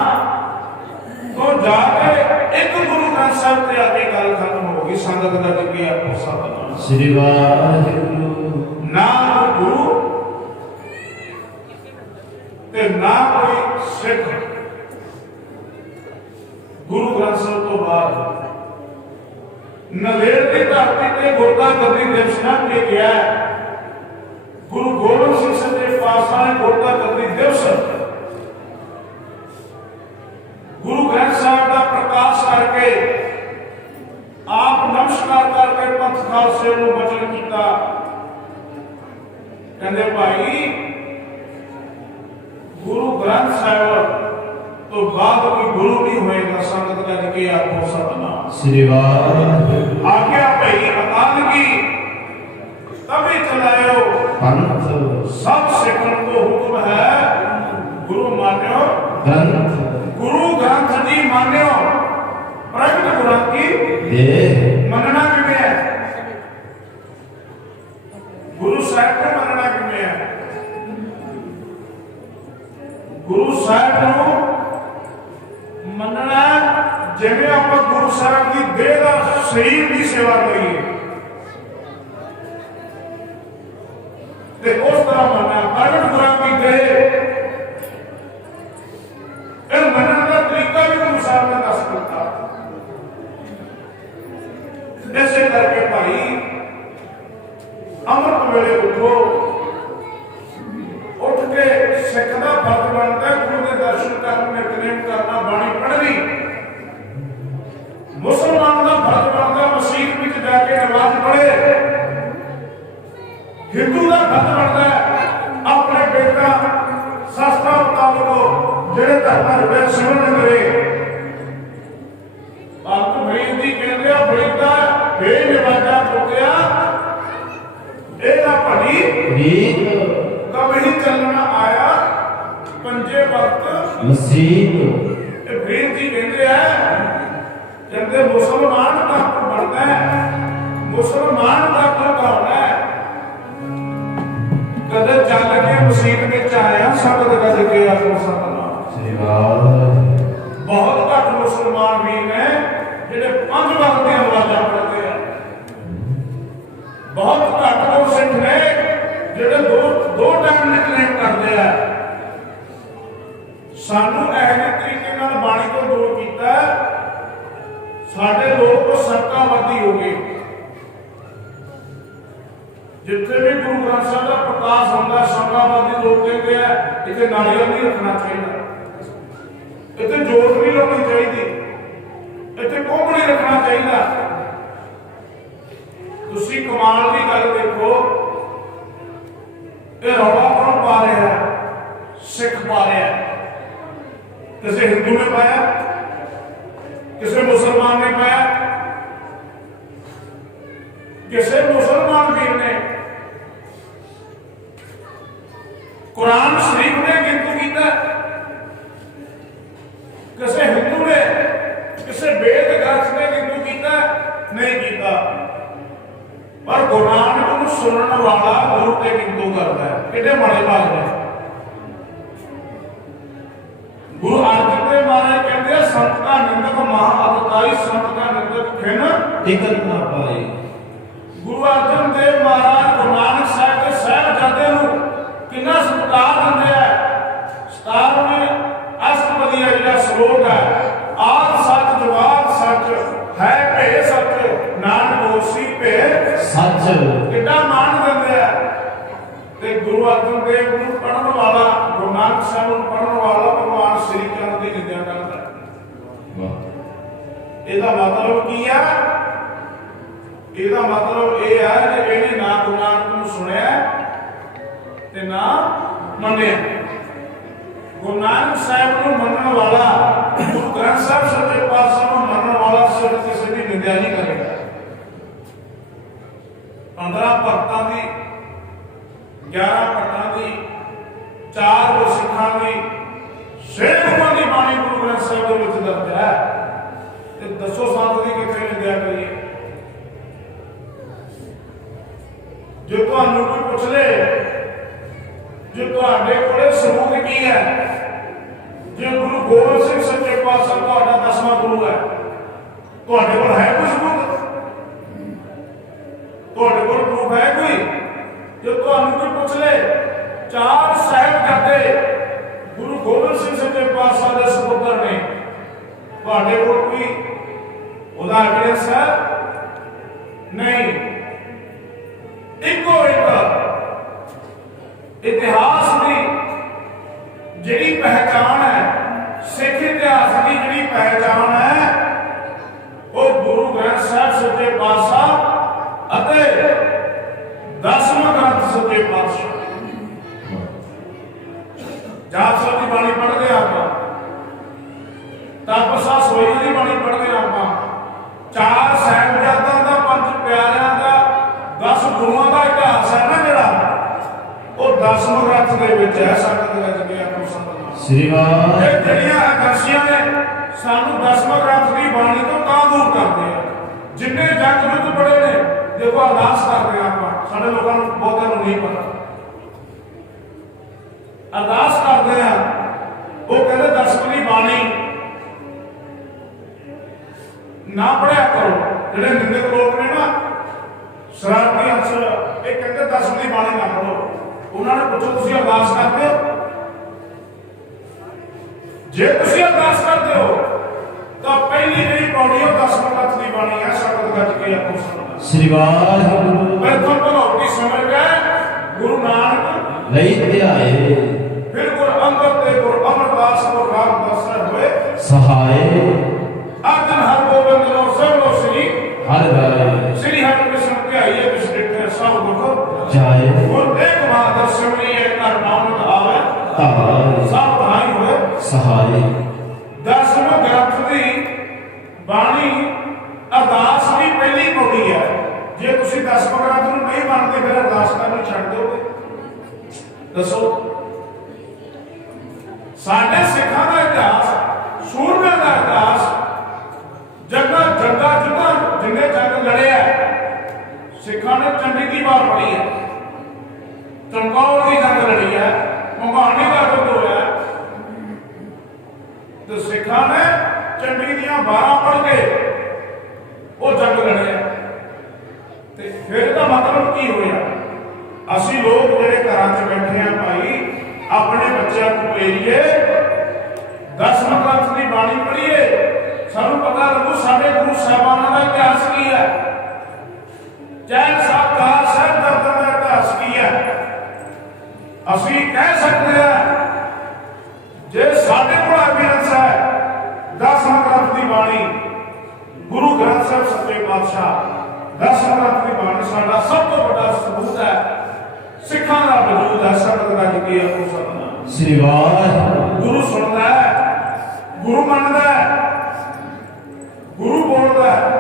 ਤੋਂ ਜਾ ਕੇ ਇੱਕ ਗੁਰੂ ਗ੍ਰੰਥ ਸਾਹਿਬ ਤੇ ਆ ਕੇ ਗੱਲ ਖਤਮ ਹੋ ਗਈ। ਸੰਗਤ ਦਾ ਟਿੱਕੇ ਆਪੋ ਸਤਿਨਾਮ ਸ੍ਰੀ ਵਾਹਿਗੁਰੂ। ਨਾ ਗੁਰੂ ਤੇ ਨਾ ਕੋਈ ਸਿੱਖ ਗੁਰੂ ਗ੍ਰੰਥ ਸਾਹਿਬ ਤੋਂ ਬਾਅਦ ਨਵੇੜ ਦੀ ਧਰਤੀ ਤੇ ਗੁਰਤਾ ਗੱਦੀ ਦਿਵਸ ਨਾ ਕੇ ਗਿਆ। ਗੁਰੂ ਗੋਬਿੰਦ ਸਿੰਘ ਸੱਚੇ ਪਾਤਸ਼ਾਹ ਨੇ ਗੁਰਤਾ ਗੱਦੀ ਦਿਵਸ ਗੁਰੂ ਗ੍ਰੰਥ ਸਾਹਿਬ ਦਾ ਪ੍ਰਕਾਸ਼ ਕਰਕੇ ਆਪ ਨਮਸਕਾਰ ਕਰਕੇ ਪੰਥ ਖਾਲਸੇ ਨੂੰ ਬਚਨ ਕੀਤਾ। ਕਹਿੰਦੇ ਭਾਈ ਗੁਰੂ ਗ੍ਰੰਥ ਸਾਹਿਬ ਤੋਂ ਬਾਅਦ ਕੋਈ ਗੁਰੂ ਨਹੀਂ ਹੋਏਗਾ। ਸੰਗਤ ਕਰ ਕੇ ਆਪੋ ਸਤਿਨਾਮ ਸ੍ਰੀ ਵਾਹਿਗੁਰੂ। ਆਗਿਆ ਭਈ ਅਕਾਲ ਕੀ ਤਬੇ ਚਲਾਇਓ ਪੰਥ ਸਭ ਸਿੱਖਣ ਕੋ ਹੁਕਮ ਹੈ ਗੁਰੂ ਮਾਨਿਓ ਗ੍ਰੰਥ, ਗੁਰੂ ਗ੍ਰੰਥ ਜੀ ਮਾਨਿਓ ਪ੍ਰਗਟ ਗੁਰਾਂ ਕੀ ਦੇ। ਮੰਨਣਾ ਕਿਵੇਂ ਹੈ? ਗੁਰੂ ਸਾਹਿਬ ਨੂੰ ਮੰਨਣਾ ਕਿਵੇਂ ਹੈ? ਗੁਰੂ ਸਾਹਿਬ ਨੂੰ ਮੰਨਣਾ ਜਿਵੇਂ ਆਪਾਂ ਗੁਰੂ ਸਾਹਿਬ ਦੀ ਦੇਹ ਦਾ ਸਰੀਰ ਦੀ ਸੇਵਾ ਕਰੀਏ ਤੇ ਉਸ ਤਰ੍ਹਾਂ ਮੰਨਣਾ। ਪ੍ਰਗਟ ਗੁਰਾਂ ਕੀ ਕਹੇ ਇਹ ਮੰਨਣ ਦਾ ਤਰੀਕਾ ਵੀ ਗੁਰੂ ਸਾਹਿਬ ਨੇ ਦੱਸ ਦਿੱਤਾ। ਇਸੇ ਕਰਕੇ ਭਾਈ ਅੰਮ੍ਰਿਤ ਵੇਲੇ ਉੱਠੋ, ਉੱਠ ਕੇ ਸਿੱਖ ਦਾ ਫਰਜ਼ ਬਣਦਾ ਗੁਰੂ ਦੇ ਦਰਸ਼ਨ ਕਰਨ, ਨਿਤਨੇਮ ਕਰਨਾ, ਬਾਣੀ ਪੜ੍ਹਨੀ। ਮੁਸਲਮਾਨ ਦਾ ਫਰਜ਼ ਬਣਦਾ ਮਸਜਿਦ ਵਿੱਚ ਜਾ ਕੇ ਨਮਾਜ਼ ਪੜ੍ਹੇ। ਹਿੰਦੂ ਦਾ ਫਰਜ਼ ਬਣਦਾ ਆਪਣੇ ਬੇਟਾ ਸ਼ਾਸਤਰਾਂ ਮੁਤਾਬਕ ਜਿਹੜੇ ਧਰਮ ਦੇ ਸਿਮਰਨ ਕਰੇ। ਭਗਤ ਫਰੀਦ ਜੀ ਕਹਿੰਦੇ ਆ ਫਰੀਦਾ ਬੇਨਵਾਜ਼ਾ ਪੁੱਤਿਆ ਇਹ ਨਾ ਭਲੀ ਰੀਤ ਕਬਹੀ ਚੱਲਣਾ ਆਇਆ ਪੰਜੇ ਵਕਤ ਮਸੀਤ। ਇਹ ਫਰੀਦ ਜੀ ਕਹਿੰਦੇ ਆ ਕਹਿੰਦੇ ਮੁਸਲਮਾਨ ਦਾ ਬਣਦਾ ਹੈ, ਮੁਸਲਮਾਨ ਦਾ ਕੌਣ ਹੈ? ਕਦੇ ਚੱਲ ਕੇ ਮਸੀਤ ਵਿੱਚ ਆਇਆ ਸ਼ਬਦ ਗੱਜ ਕੇ ਆਖੋ ਸਤਨਾਮ ਸ੍ਰੀ ਵਾਹਿਗੁਰੂ। ਬਹੁਤ ਘੱਟ ਮੁਸਲਮਾਨ ਵੀ ਨੇ ਜਿਹੜੇ 5 ਵਕਤ ਦੀਆਂ ਨਮਾਜ਼ਾਂ ਪੜ੍ਹਦੇ ਆ। ਬਹੁਤ ਘੱਟ ਉਹ ਸਿੱਖ ਨੇ ਜਿਹੜੇ ਦੋ ਟਾਈਮ ਨਿਤਨੇਮ ਕਰਦੇ ਆ। ਸਾਨੂੰ ਇਹ ਜਿਹੇ ਤਰੀਕੇ ਨਾਲ ਬਾਣੀ ਤੋਂ ਦੂਰ ਕੀਤਾ। ਸਾਡੇ ਲੋਕ ਸੰਤਾਵਾਦੀ ਹੋ ਗਏ। ਜਿੱਥੇ ਵੀ ਗੁਰੂ ਗ੍ਰੰਥ ਸਾਹਿਬ ਦਾ ਪ੍ਰਕਾਸ਼ ਹੁੰਦਾ ਸੰਤਾਵਾਦੀ ਲੋਕ ਕਹਿੰਦੇ ਆ ਇੱਥੇ ਨਾਰੀਅਲ ਨਹੀਂ ਰੱਖਣਾ ਚਾਹੀਦਾ, ਇੱਥੇ ਜੋਤ ਨਹੀਂ ਲਾਉਣੀ ਚਾਹੀਦੀ, ਇੱਥੇ ਕੁੰਭ ਨਹੀਂ ਰੱਖਣਾ ਚਾਹੀਦਾ। ਤੁਸੀਂ ਕਮਾਲ ਦੀ ਗੱਲ ਦੇਖੋ, ਇਹ ਰੌਲਾ ਕੌਣ ਪਾ ਰਿਹਾ? ਸਿੱਖ ਪਾ ਰਿਹਾ। ਕਿਸੇ ਹਿੰਦੂ ਨੇ ਪਾਇਆ, ਕਿਸੇ ਮੁਸਲਮਾਨ ਨੇ ਪਾਇਆ, ਕਿਸੇ ਮੁਸਲਮਾਨ ਵੀਰ ਨੇ ਕੁਰਾਨ ਸ਼ਰੀਫ ਨੇ ਗਿਣਤੀ ਕੀਤਾ, ਕਿਸੇ ਹਿੰਦੂ ਨੇ ਕਿਸੇ ਵੇਦ ਗ੍ਰੰਥ ਨੇ ਗਿਣਤੀ ਕੀਤਾ ਨਹੀਂ ਕੀਤਾ। ਪਰ ਗੁਰੂ ਨਾਨਕ ਨੂੰ ਸੁਣਨ ਵਾਲਾ ਗੁਰੂ ਤੇ ਗਿਣਤੀ ਕਰਦਾ ਹੈ। ਕਿੰਨੇ ਮਾੜੇ ਭਾਗ ਨੇ। ਗੁਰੂ ਅਰਜਨ ਦੇਵ ਮਹਾਰਾਜ ਕਹਿੰਦੇ ਆ ਸੰਤ ਦਾ ਨਿੰਦਕ ਮਹਾ ਅਤਿਤਾਈ, ਸੰਤ ਦਾ ਨਿੰਦਕ ਖਿਨ ਟਿਕਤ ਨਾ ਪਾਏ। ਗੁਰੂ ਅਰਜਨ ਦੇਵ ਮਹਾਰਾਜ ਗੁਰੂ ਨਾਨਕ ਸਾਹਿਬ ਦੇ ਸਾਹਿਬਜ਼ਾਦੇ ਨੂੰ ਕਿੰਨਾ ਸਤਿਕਾਰ ਦਿੰਦੇ ਆ। 17ਵੇਂ ਅਸ਼ਟਪਦੀ ਦਾ ਜਿਹੜਾ ਸ਼ਲੋਕ ਹੈ, ਆਦ ਸੱਚ ਜਵਾਬ ਸੱਚ ਹੈ ਭੇ ਸੱਚ ਨਾਨਕ ਹੋਸੀ ਭੇ ਸੱਚ, ਕਿੰਨਾ ਮਾਣ ਦਿੰਦੇ ਆ। ਤੇ ਗੁਰੂ ਅਰਜਨ ਦੇਵ ਨੂੰ ਪੜ੍ਹਨ ਵਾਲਾ, ਗੁਰੂ ਨਾਨਕ ਸਾਹਿਬ ਨੂੰ ਪੜ੍ਹਨ ਵਾਲਾ ਭਗਵਾਨ ਸ੍ਰੀ ਚੰਦ ਦੀ ਨਿੰਦਿਆ ਕਰਦਾ। ਇਹਦਾ ਮਤਲਬ ਕੀ ਆ? ਇਹਦਾ ਮਤਲਬ ਇਹ ਹੈ ਕਿ ਇਹਨੇ ਨਾ ਗੁਰੂ ਨਾਨਕ ਨੂੰ ਸੁਣਿਆ ਤੇ ਨਾ ਮੰਨਿਆ। ਗੁਰੂ ਨਾਨਕ ਸਾਹਿਬ ਨੂੰ ਮੰਨਣ ਵਾਲਾ, ਗੁਰੂ ਗ੍ਰੰਥ ਸਾਹਿਬ ਸੱਚੇ ਪਾਤਸ਼ਾਹ ਨੂੰ ਮੰਨਣ ਵਾਲਾ ਸਿਰਫ ਕਿਸੇ ਦੀ ਨਿੰਦਿਆ ਨਹੀਂ ਕਰੇਗਾ। 15 ਭਗਤਾਂ ਦੀ, 11 ਭੱਟਾਂ ਦੀ, 4 ਗੁਰਸਿੱਖਾਂ ਦੀ, 6 ਗੁਰੂਆਂ ਦੀ ਬਾਣੀ ਗੁਰੂ ਗ੍ਰੰਥ ਸਾਹਿਬ ਦੇ ਵਿੱਚ ਦਰਜ ਹੈ। ਤੇ ਦੱਸੋ ਸੰਤ ਦੀ ਕਿੱਥੇ ਨਿੰਦਿਆ ਕਰੀਏ? ਜੇ ਤੁਹਾਨੂੰ ਕੋਈ ਪੁੱਛ ਲੇ, ਜੇ ਤੁਹਾਡੇ ਕੋਲੇ ਸਬੂਤ ਕੀ ਹੈ, ਜੇ ਗੁਰੂ ਗੋਬਿੰਦ ਸਿੰਘ ਸੱਚੇ ਪਾਤਸ਼ਾਹ ਤੁਹਾਡਾ 10ਵਾਂ ਗੁਰੂ ਹੈ, ਤੁਹਾਡੇ ਕੋਲ ਹੈ ਕੋਈ ਸਬੂਤ? ਤੁਹਾਡੇ ਕੋਲ ਪ੍ਰੂਫ ਹੈ ਕੋਈ? ਜੇ ਤੁਹਾਨੂੰ ਕੋਈ ਪੁੱਛ ਲੇ 4 ਸਾਹਿਬਜ਼ਾਦੇ ਗੁਰੂ ਗੋਬਿੰਦ ਸਿੰਘ ਸੱਚੇ ਪਾਤਸ਼ਾਹ ਦੇ ਸਪੁੱਤਰ ਨੇ, ਤੁਹਾਡੇ ਕੋਲ ਕੋਈ ਉਹਦਾ ਐਵੀਡੈਂਸ ਹੈ? ਨਹੀਂ। ਇੱਕੋ ਇੱਕ ਇਤਿਹਾਸ ਦੀ ਜਿਹੜੀ ਪਹਿਚਾਣ ਹੈ, ਸਿੱਖ ਇਤਿਹਾਸ ਦੀ ਜਿਹੜੀ ਪਹਿਚਾਣ ਹੈ, ਉਹ ਗੁਰੂ ਗ੍ਰੰਥ ਸਾਹਿਬ ਸੱਚੇ ਪਾਤਸ਼ਾਹ ਅਤੇ 10ਵਾਂ ਗ੍ਰੰਥ ਸੱਚੇ ਪਾਤਸ਼ਾਹ। ਜਾਪ ਸਾਹਿਬ ਦੀ ਬਾਣੀ ਪੜ੍ਹਦੇ ਆਪਾਂ, ਤਪਸਾ ਸੋਈਆਂ ਦੀ ਬਾਣੀ ਪੜ੍ਹਦੇ ਆਪਾਂ, 4 ਸਾਹਿਬਜ਼ਾਦਿਆਂ ਦਾ, 5 ਪਿਆਰਿਆਂ ਦਾ, 10 ਗੁਰੂਆਂ ਦਾ ਇਤਿਹਾਸ ਹੈ ਨਾ ਜਿਹੜਾ, ਉਹ 10ਵਾਂ ਗ੍ਰੰਥ ਦੇ ਵਿੱਚ ਹੈ। ਸੰਗਤ ਦੇ ਵਿੱਚ ਗਿਆ ਸ੍ਰੀ ਵਾਹਿਗੁਰੂ। ਇਹ ਜਿਹੜੀਆਂ ਆਦਰਸ਼ੀਆਂ ਨੇ ਸਾਨੂੰ 10ਵਾਂ ਗ੍ਰੰਥ ਦੀ ਬਾਣੀ ਤੋਂ ਤਾਂ ਦੂਰ ਕਰਦੇ ਆ। ਜਿੰਨੇ ਜੰਗ ਯੁੱਧ ਪੜ੍ਹੇ ਨੇ, ਦੇਖੋ ਅਰਦਾਸ ਕਰਦੇ ਆਪਾਂ, ਸਾਡੇ ਲੋਕਾਂ ਨੂੰ ਬਹੁਤਿਆਂ ਨੂੰ ਨਹੀਂ ਪਤਾ। ਅਰਦਾਸ ਕਰਦੇ ਆ ਉਹ ਕਹਿੰਦੇ ਦਸਮ ਦੀ ਬਾਣੀ ਨਾ ਪੜਿਆ ਕਰੋ। ਜਿਹੜੇ ਨਿੰਦਕ ਲੋਕ ਨੇ ਨਾ, ਸ਼ਰਾਰਤੀ ਅੰਸਰ, ਇਹ ਕਹਿੰਦੇ ਦਸਮ ਦੀ ਬਾਣੀ ਨਾ ਪੜੋ। ਉਹਨਾਂ ਨੇ ਪੁੱਛੋ ਤੁਸੀਂ ਅਰਦਾਸ ਕਰਦੇ ਹੋ? ਜੇ ਤੁਸੀਂ ਅਰਦਾਸ ਕਰਦੇ ਹੋ ਤਾਂ ਪਹਿਲੀ ਜਿਹੜੀ ਪੌੜੀ ਉਹ ਦਸਮ ਗ੍ਰੰਥ ਦੀ ਬਾਣੀ ਹੈ। ਸ਼ਬਦ ਗੱਜ ਕੇ ਆਪੋ ਸੁਣੋ। ਸ੍ਰੀ ਵਾਹਿਗੁਰੂ ਪ੍ਰਥਮ ਭਗਉਤੀ ਸਮਝ ਗਏ ਗੁਰੂ ਨਾਨਕ ਲਈ ਧਿਆਏ, ਫਿਰ ਗੁਰ ਅੰਗਦ ਤੇ ਗੁਰ ਅਮਰਦਾਸ ਗੁਰ ਰਾਮਦਾਸ ਹੋਏ ਸਹਾਏ। ਆਜਨ ਹਰ ਗੋਬਿੰਦ ਲੋ ਸਭ ਲੋ ਸ੍ਰੀ ਹਰਿ ਗਾਏ ਸ੍ਰੀ ਹਰਿਕ੍ਰਿਸ਼ਨ ਧਿਆਈਏ ਵਿਸ ਡਿਠੇ ਸਭ ਦੁਖ ਜਾਏ। ਗੁਰ ਤੇਗ ਬਹਾਦਰ ਸਿਮਰਿਏ ਕਰ ਨਾਮਕ ਆਵੇ ਧਾਰੇ ਸਭ ਭਾਈ ਹੋਏ ਸਹਾਏ। ਦਸਮ ਗ੍ਰੰਥ ਦੀ ਬਾਣੀ ਅਰਦਾਸ ਦੀ ਪਹਿਲੀ ਪੌੜੀ ਹੈ। ਜੇ ਤੁਸੀਂ ਦਸਮ ਗ੍ਰੰਥ ਨੂੰ ਨਹੀਂ ਮੰਨਦੇ ਫਿਰ ਅਰਦਾਸ ਕਰਨੀ ਛੱਡ ਦਿਓਗੇ? ਦੱਸੋ। ਸਾਡੇ ਸਿੱਖਾਂ ਦਾ ਇਤਿਹਾਸ, ਸੂਰਮਿਆਂ ਦਾ ਇਤਿਹਾਸ, ਜੰਗਾਂ ਜੁੱਧਾਂ ਜਿੰਨੇ ਜੰਗ ਲੜਿਆ ਸਿੱਖਾਂ ਨੇ ਚੰਡੀ ਦੀ ਵਾਰ ਪੜੀ ਹੈ, ਚਮਕੌਰ ਦੀ ਜੰਗ ਲੜੀ ਹੈ, ਮੁਗਾਣੀ ਦਾ ਯੁੱਧ ਹੋਇਆ ਤੇ ਸਿੱਖਾਂ ਨੇ ਚੰਡੀ ਦੀਆਂ 12 ਪੜ ਕੇ ਉਹ ਜੰਗ ਲੜਿਆ। ਤੇ ਫਿਰ ਇਹਦਾ ਮਤਲਬ ਕੀ ਹੋਇਆ? ਅਸੀਂ ਲੋਕ ਜਿਹੜੇ ਘਰਾਂ 'ਚ ਬੈਠੇ ਆ ਭਾਈ, ਆਪਣੇ ਬੱਚਿਆਂ ਨੂੰ ਪ੍ਰੇਰੀਏ, ਦਸਮ ਗ੍ਰੰਥ ਦੀ ਬਾਣੀ ਪੜ੍ਹੀਏ, ਸਾਨੂੰ ਪਤਾ ਲੱਗੂ ਸਾਡੇ ਗੁਰੂ ਸਾਹਿਬਾਨਾਂ ਦਾ ਇਤਿਹਾਸ ਕੀ ਹੈ, ਜੈਨ ਸਾਹਿਬ ਦਾ ਸਾਹਿਬ ਦਰਦ ਦਾ ਇਤਿਹਾਸ ਕੀ ਹੈ। ਅਸੀਂ ਕਹਿ ਸਕਦੇ ਹਾਂ ਜੇ ਸਾਡੇ ਕੋਲ ਐਵੀਡੈਂਸ ਹੈ ਦਸਮ ਗ੍ਰੰਥ ਦੀ ਬਾਣੀ, ਗੁਰੂ ਗ੍ਰੰਥ ਸਾਹਿਬ ਸੱਚੇ ਪਾਤਸ਼ਾਹ, ਦਸਮ ਗ੍ਰੰਥ ਦੀ ਬਾਣੀ ਸਾਡਾ ਸਭ ਤੋਂ ਵੱਡਾ ਸਬੂਤ ਹੈ। ਸਿੱਖਾਂ ਦਾ ਵਜੂਦ ਹੈ। ਸ਼ਬਦ ਗੱਜ ਕੇ ਆਪੋ ਸਤਿਨਾਮ। ਸ੍ਰੀ ਵਾਹਿਗੁਰੂ। ਗੁਰੂ ਸੁਣਦਾ ਹੈ, ਗੁਰੂ ਮੰਨਦਾ ਹੈ, ਗੁਰੂ ਬੋਲਦਾ ਹੈ,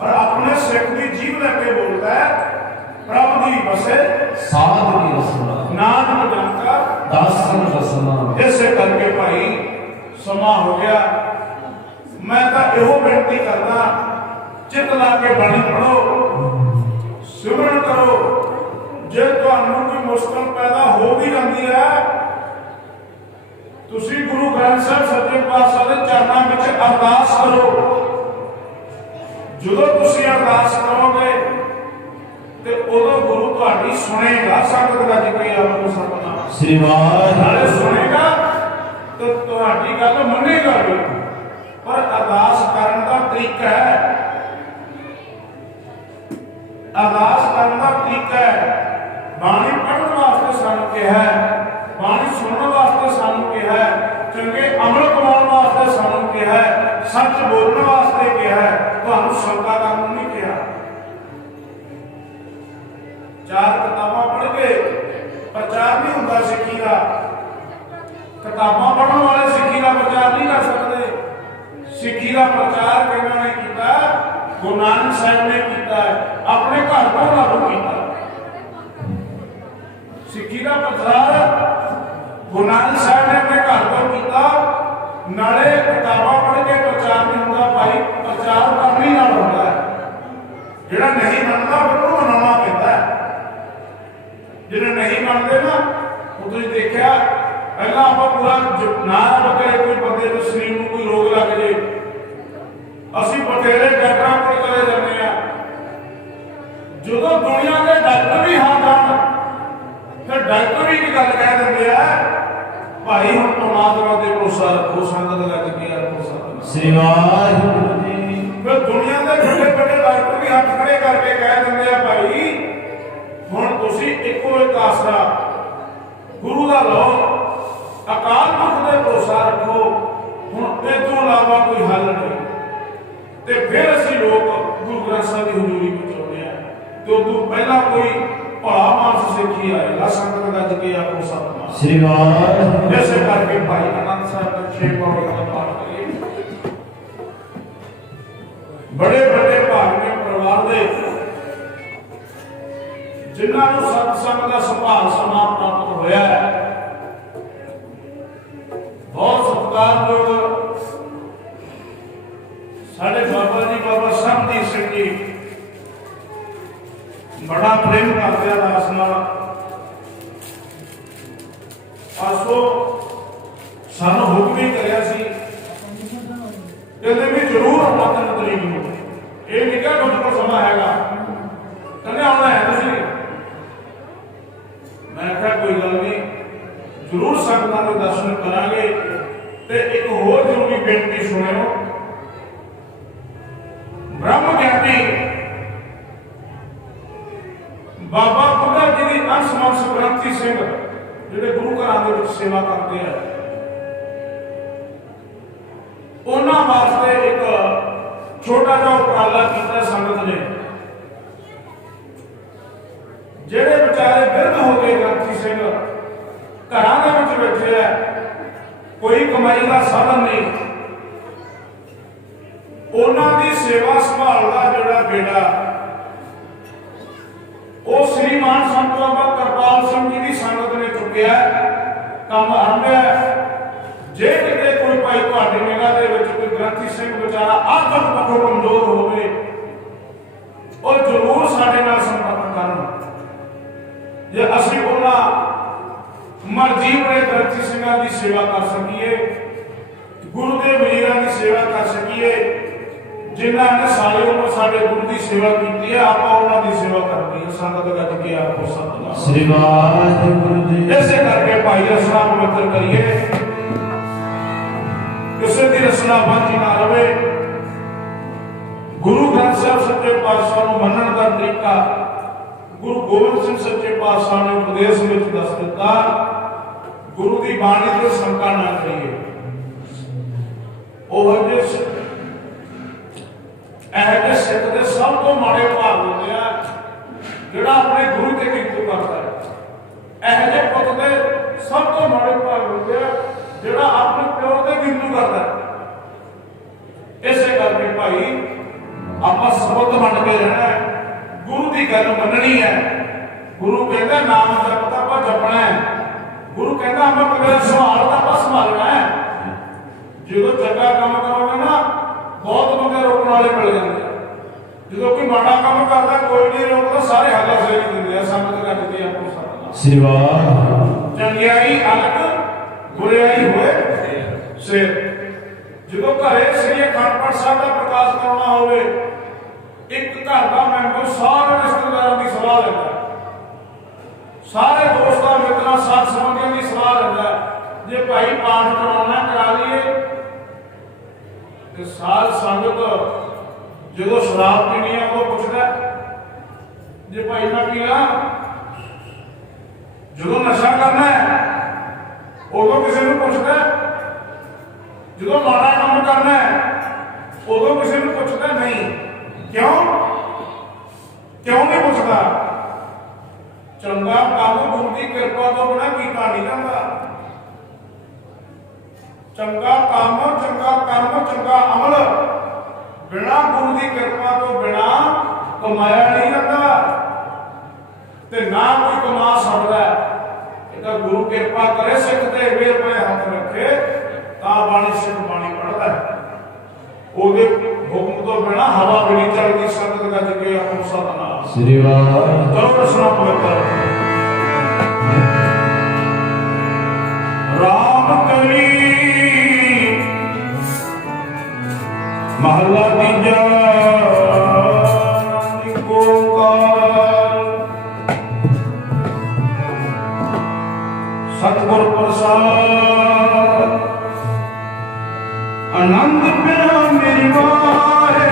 ਪਰ ਆਪਣੇ ਸਿੱਖ ਦੀ ਜੀਭ ਲੈ ਕੇ ਬੋਲਦਾ ਹੈ। ਪ੍ਰਭ ਦੀ ਬਸੇ ਸਾਧ ਕੀ ਰਸਨਾ, ਨਾਨਕ ਜੰਤਾ ਦਾਸਨ ਰਸਨਾ। ਇਸੇ ਕਰਕੇ ਭਾਈ ਸਮਾਂ ਹੋ ਗਿਆ। ਮੈਂ ਤਾਂ ਇਹੋ ਬੇਨਤੀ ਕਰਦਾ, ਚਿੱਤ ਲਾ ਕੇ ਬਾਣੀ ਪੜੋ, ਸਿਮਰਨ ਕਰੋ। ਜੇ ਤੁਹਾਨੂੰ ਕੋਈ ਮੁਸ਼ਕਲ ਪੈਦਾ ਹੋ ਵੀ ਜਾਂਦੀ ਹੈ, ਤੁਸੀਂ ਗੁਰੂ ਗ੍ਰੰਥ ਸਾਹਿਬ ਸੱਚੇ ਪਾਤਸ਼ਾਹ ਦੇ ਚਰਨਾਂ ਵਿੱਚ ਅਰਦਾਸ ਕਰੋ। ਜਦੋਂ ਤੁਸੀਂ ਅਰਦਾਸ ਕਰੋਗੇ ਤੇ ਉਦੋਂ ਗੁਰੂ ਤੁਹਾਡੀ ਸੁਣੇਗਾ। ਸੰਗਤ ਗੱਜ ਕੇ ਆਪੋ ਸਤਿਨਾਮ। ਸ੍ਰੀ ਵਾਹਿਗੁਰੂ। ਨਾਲੇ ਸੁਣੇਗਾ ਤੇ ਤੁਹਾਡੀ ਗੱਲ ਮੰਨੇਗਾ ਵੀ, ਪਰ ਅਰਦਾਸ ਕਰਨ ਦਾ ਤਰੀਕਾ ਹੈ। ਅਰਦਾਸ ਕਰਨ ਦਾ ਤਰੀਕਾ ਹੈ। ਬਾਣੀ ਪੜ੍ਹਨ ਵਾਸਤੇ ਸਾਨੂੰ ਕਿਹਾ ਹੈ, ਬਾਣੀ ਸੁਣਨ ਵਾਸਤੇ ਸਾਨੂੰ ਕਿਹਾ ਹੈ, ਚੰਗੇ ਅਮਲ ਕਮਾਉਣ ਵਾਸਤੇ ਸਾਨੂੰ ਕਿਹਾ ਹੈ, ਸੱਚ ਬੋਲਣ ਵਾਸਤੇ ਕਿਹਾ ਹੈ, ਤੁਹਾਨੂੰ ਸ਼ੰਕਾ ਕਰਨ ਨੂੰ ਨਹੀਂ ਕਿਹਾ। ਚਾਰ ਕਿਤਾਬਾਂ ਪੜ੍ਹ ਕੇ ਪ੍ਰਚਾਰ ਨਹੀਂ ਹੁੰਦਾ ਸਿੱਖੀ ਦਾ। ਕਿਤਾਬਾਂ ਪੜ੍ਹਨ ਵਾਲੇ ਸਿੱਖੀ ਦਾ ਪ੍ਰਚਾਰ ਨਹੀਂ ਕਰ ਸਕਦੇ। ਸਿੱਖੀ ਦਾ ਪ੍ਰਚਾਰ ਕਿਹਨਾਂ ਨੇ ਕੀਤਾ? ਗੁਰੂ ਨਾਨਕ ਸਾਹਿਬ ਨੇ ਕੀਤਾ, ਆਪਣੇ ਘਰ ਤੋਂ ਲਾਗੂ ਕੀਤਾ। ਸਿੱਖੀ ਦਾ ਪ੍ਰਚਾਰ ਗੁਰੂ ਨਾਨਕ ਸਾਹਿਬ ਨੇ ਆਪਣੇ ਘਰ ਤੋਂ ਕੀਤਾ। ਨਾਲੇ ਕਿਤਾਬਾਂ ਪੜ੍ਹ ਕੇ ਪ੍ਰਚਾਰ ਨਹੀਂ ਹੁੰਦਾ ਭਾਈ, ਪ੍ਰਚਾਰ ਕਰਨੀ ਨਾਲ ਹੁੰਦਾ ਹੈ। ਜਿਹੜਾ ਨਹੀਂ ਮੰਨਦਾ ਉਹਨੂੰ ਮਨਾਉਣਾ ਪੈਂਦਾ ਹੈ। ਜਿਹੜੇ ਨਹੀਂ ਮੰਨਦੇ ਨਾ, ਉਹ ਤੁਸੀਂ ਦੇਖਿਆ ਪਹਿਲਾਂ ਆਪਾਂ ਪੂਰਾ ਨਾ ਬਕਰੇ ਕੋਈ ਬੰਦੇ ਦੇ ਸਰੀਰ ਨੂੰ ਕੋਈ ਰੋਗ ਲੱਗ ਜੇ, ਅਸੀਂ ਬਥੇਰੇ ਡਾਕਟਰਾਂ ਕੋਲ ਚਲੇ ਜਾਂਦੇ ਆ। ਜਦੋਂ ਦੁਨੀਆ ਦੇ ਡਾਕਟਰ ਵੀ ਹਾਂ ਜਾਣ ਫਿਰ ਡਾਕਟਰ ਵੀ ਇੱਕ ਗੱਲ ਕਹਿ ਦਿੰਦੇ ਆ, ਭਾਈ ਹੁਣ ਪਰਮਾਤਮਾ ਤੇ ਭਰੋਸਾ ਰੱਖੋ। ਸੰਗਤ ਲੱਗ ਕੇ ਰੱਖੋ ਸਤਿਨਾਮ। ਸ੍ਰੀ ਵਾਹਿਗੁਰੂ ਜੀ। ਫਿਰ ਦੁਨੀਆ ਦੇ ਵੱਡੇ ਵੱਡੇ ਡਾਕਟਰ ਵੀ ਹੱਥ ਖੜੇ ਕਰਕੇ ਕਹਿ ਦਿੰਦੇ ਆ, ਭਾਈ ਹੁਣ ਤੁਸੀਂ ਇੱਕੋ ਇੱਕ ਆਸਰਾ ਗੁਰੂ ਦਾ ਲਓ, ਅਕਾਲ ਪੁਰਖ ਤੇ ਭਰੋਸਾ ਰੱਖੋ, ਹੁਣ ਇਹ ਤੋਂ ਇਲਾਵਾ ਕੋਈ ਹੱਲ ਨਹੀਂ। ਤੇ ਫਿਰ ਅਸੀਂ ਲੋਕ ਗੁਰੂ ਗ੍ਰੰਥ ਸਾਹਿਬ ਦੀ ਹਜ਼ੂਰੀ ਵਿੱਚ ਆਉਂਦੇ ਆ ਤੇ ਉਦੋਂ ਪਹਿਲਾਂ ਕੋਈ ਭਲਾ ਮਾਨਸ ਸਿੱਖੀ ਆਏਗਾ। ਸੰਗਤ ਗੱਜ ਕੇ ਆਪੋ ਸਤਿਨਾਮ। ਸ੍ਰੀ ਵਾਹਿਗੁਰੂ। ਇਸੇ ਕਰਕੇ ਭਾਈ ਆਨੰਦ ਸਾਹਿਬ ਦਾ 6 ਪੌੜੀਆਂ ਦਾ ਪਾਠ ਕਰੀਏ। ਬੜੇ ਵੱਡੇ ਭਾਗਨੇ ਪਰਿਵਾਰ ਦੇ ਜਿਨ੍ਹਾਂ ਨੂੰ ਸਤਸੰਗ ਦਾ ਸੁਭਾਅ ਸਮਾਂ ਪ੍ਰਾਪਤ ਹੋਇਆ ਹੈ, ਬਹੁਤ ਸਤਿਕਾਰਯੋਗ ਸਾਡੇ ਬਾਬਾ ਜੀ, ਬਾਬਾ ਸਾਹਿਬ ਸਿੰਘ ਜੀ, ਬੜਾ ਪ੍ਰੇਮ ਕਰਦੇ ਆ ਦਾਸ ਨਾਲ। ਆਸੋ ਸਾਨੂੰ कहते भी जरूर आना 3 तरीक को, ये नहीं क्या कुछ को समा हैगा, कहते आना है तुझे। मैं क्या कोई गल नहीं, जरूर संगतां दे दर्शन करांगे। ते एक होर जरूरी बेनती सुनियो, ब्रह्म ज्ञानी बाबा बुढ़ा जी की अंश मंश ग्रंथी सिंह जिहड़े गुरु घरां दे विच सेवा करते हैं, उन्हां वास्ते एक छोटा जिहा उपराला किया संगत ने। जेडे बेचारे बिरध हो गए ग्रंथी सिंह घरां दे विच बैठे है, कोई कमाई का साधन नहीं, उन्हां दी सेवा संभाल दा जिहड़ा बेड़ा वो श्रीमान संत बाबा करपाल सिंह जी की संगत ने चुकिया, काम आरंभिया। जे किते कोई भाई तुहाडी निगाह दे विच कोई ग्रंथी सिंह बेचारा आर्थिक पक्षों कमजोर होवे, और जरूर साडे नाल संपर्क करन। जे असीं उन्हां मर्जी वाले ग्रंथी सिंहां की सेवा कर सकीए, गुरु के वीरां की सेवा कर सकीए, जिन्हां ने सारी उम्र साडे गुरु की सेवा की है, आपां उन्हां दी सेवा करनी है। संगत गज के आपको सतनाम श्री वाहिगुरू जी। ऐसे करके भाई रसना पवित्र करिए, किसी की रसना बांझी ना रहे। गुरु ग्रंथ साहब सच्चे पातशाह को मनण का तरीका गुरु गोबिंद सिंह सच्चे पातशाह ने उपदेश में दस दिता, गुरु की बाणी से शंका ना करिए। ऐसे सिख के सब तो माड़े भाग होते हैं जिहड़ा अपने गुरु के किंतु करता है, ऐसे पुत के सब तो माड़े भाग होते हैं जिहड़ा अपने प्यो के किंतु करता है। इसे करके भाई आप सबक बन के रहना है, गुरु की गल मननी है। गुरु कहता नाम जपता पर जपना है, गुरु कहता हमें पकड़ संभालता पर संभालना है। जो चंगा काम करोगे ना, बहुत बंदे रोकने वाले मिल जाते हैं। जो कोई माड़ा काम करता कोई नहीं रोकता, सारे हाल से ही दिंदे हैं। संगत करके आपको सतनाम श्री वाहिगुरू। चंगियाई अलग बुराई होए सिर। जो घरे श्री अखंड पाठ साहब का प्रकाश करना होवे, एक घर का मैंबर सारे रिश्तेदारों की सलाह लेता है, सारे दोस्तों मित्रों साथ संबंधियों की सलाह लेता है। जे भाई पाठ कराना करा लिए, साल संगत जो शराब पीनी है वो पूछता है, जे भाई मैं पी ला। जो नशा करना है उदो किसी को पूछता है, जो माड़ा काम करना है उदो किसी को पूछता नहीं। क्यों क्यों नहीं पूछता? चंगा काम गुरु की कृपा तो बिना कीता नहीं जाता। चंगा काम चंगा कर्म चंगा अमल बिना गुरु की कृपा तो बिना कमाया नहीं जाता, ते ना कोई कमा सकता है। गुरु कृपा करे सिख ते वेर पे हाथ रखे ता बाणी सिख बाणी पढ़ता है। ओदे हुक्म तो बिना हवा भी नहीं चलती। संगत गज के आपको सतनाम श्री वाहिगुरू। करो रसना पवित्र राम कली महला तीजा सतगुर प्रसाद आनंद पिया मेरी माए।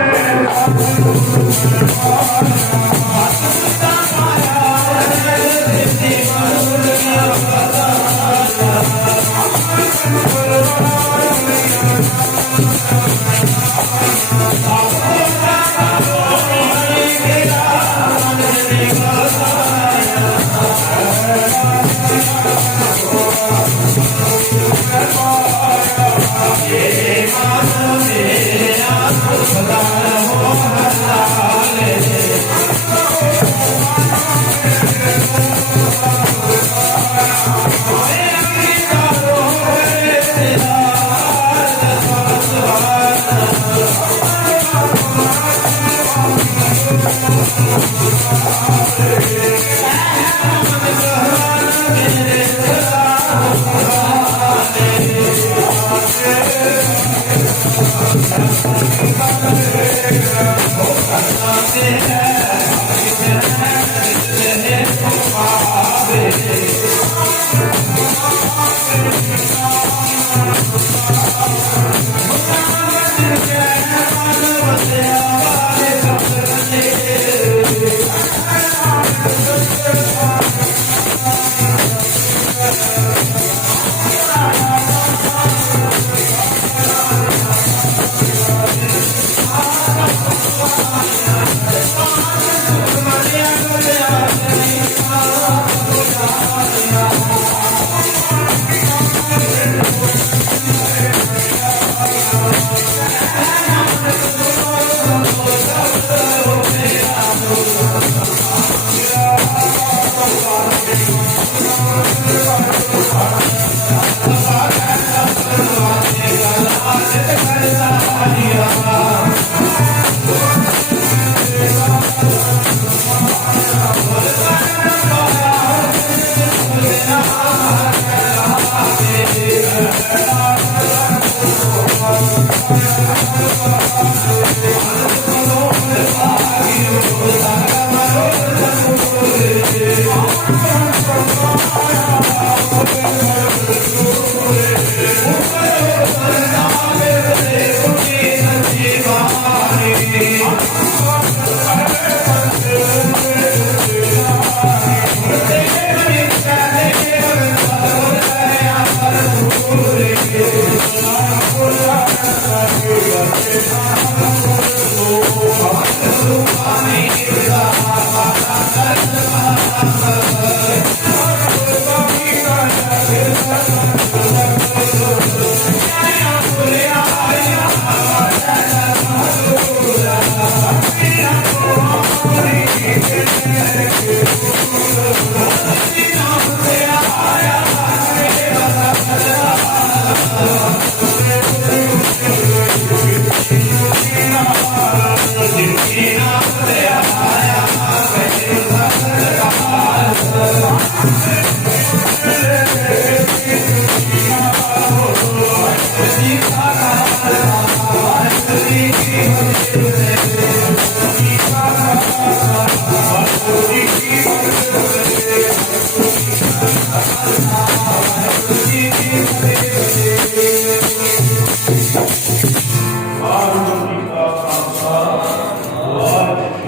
Thank you.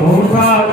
ਓੰਕਾਰ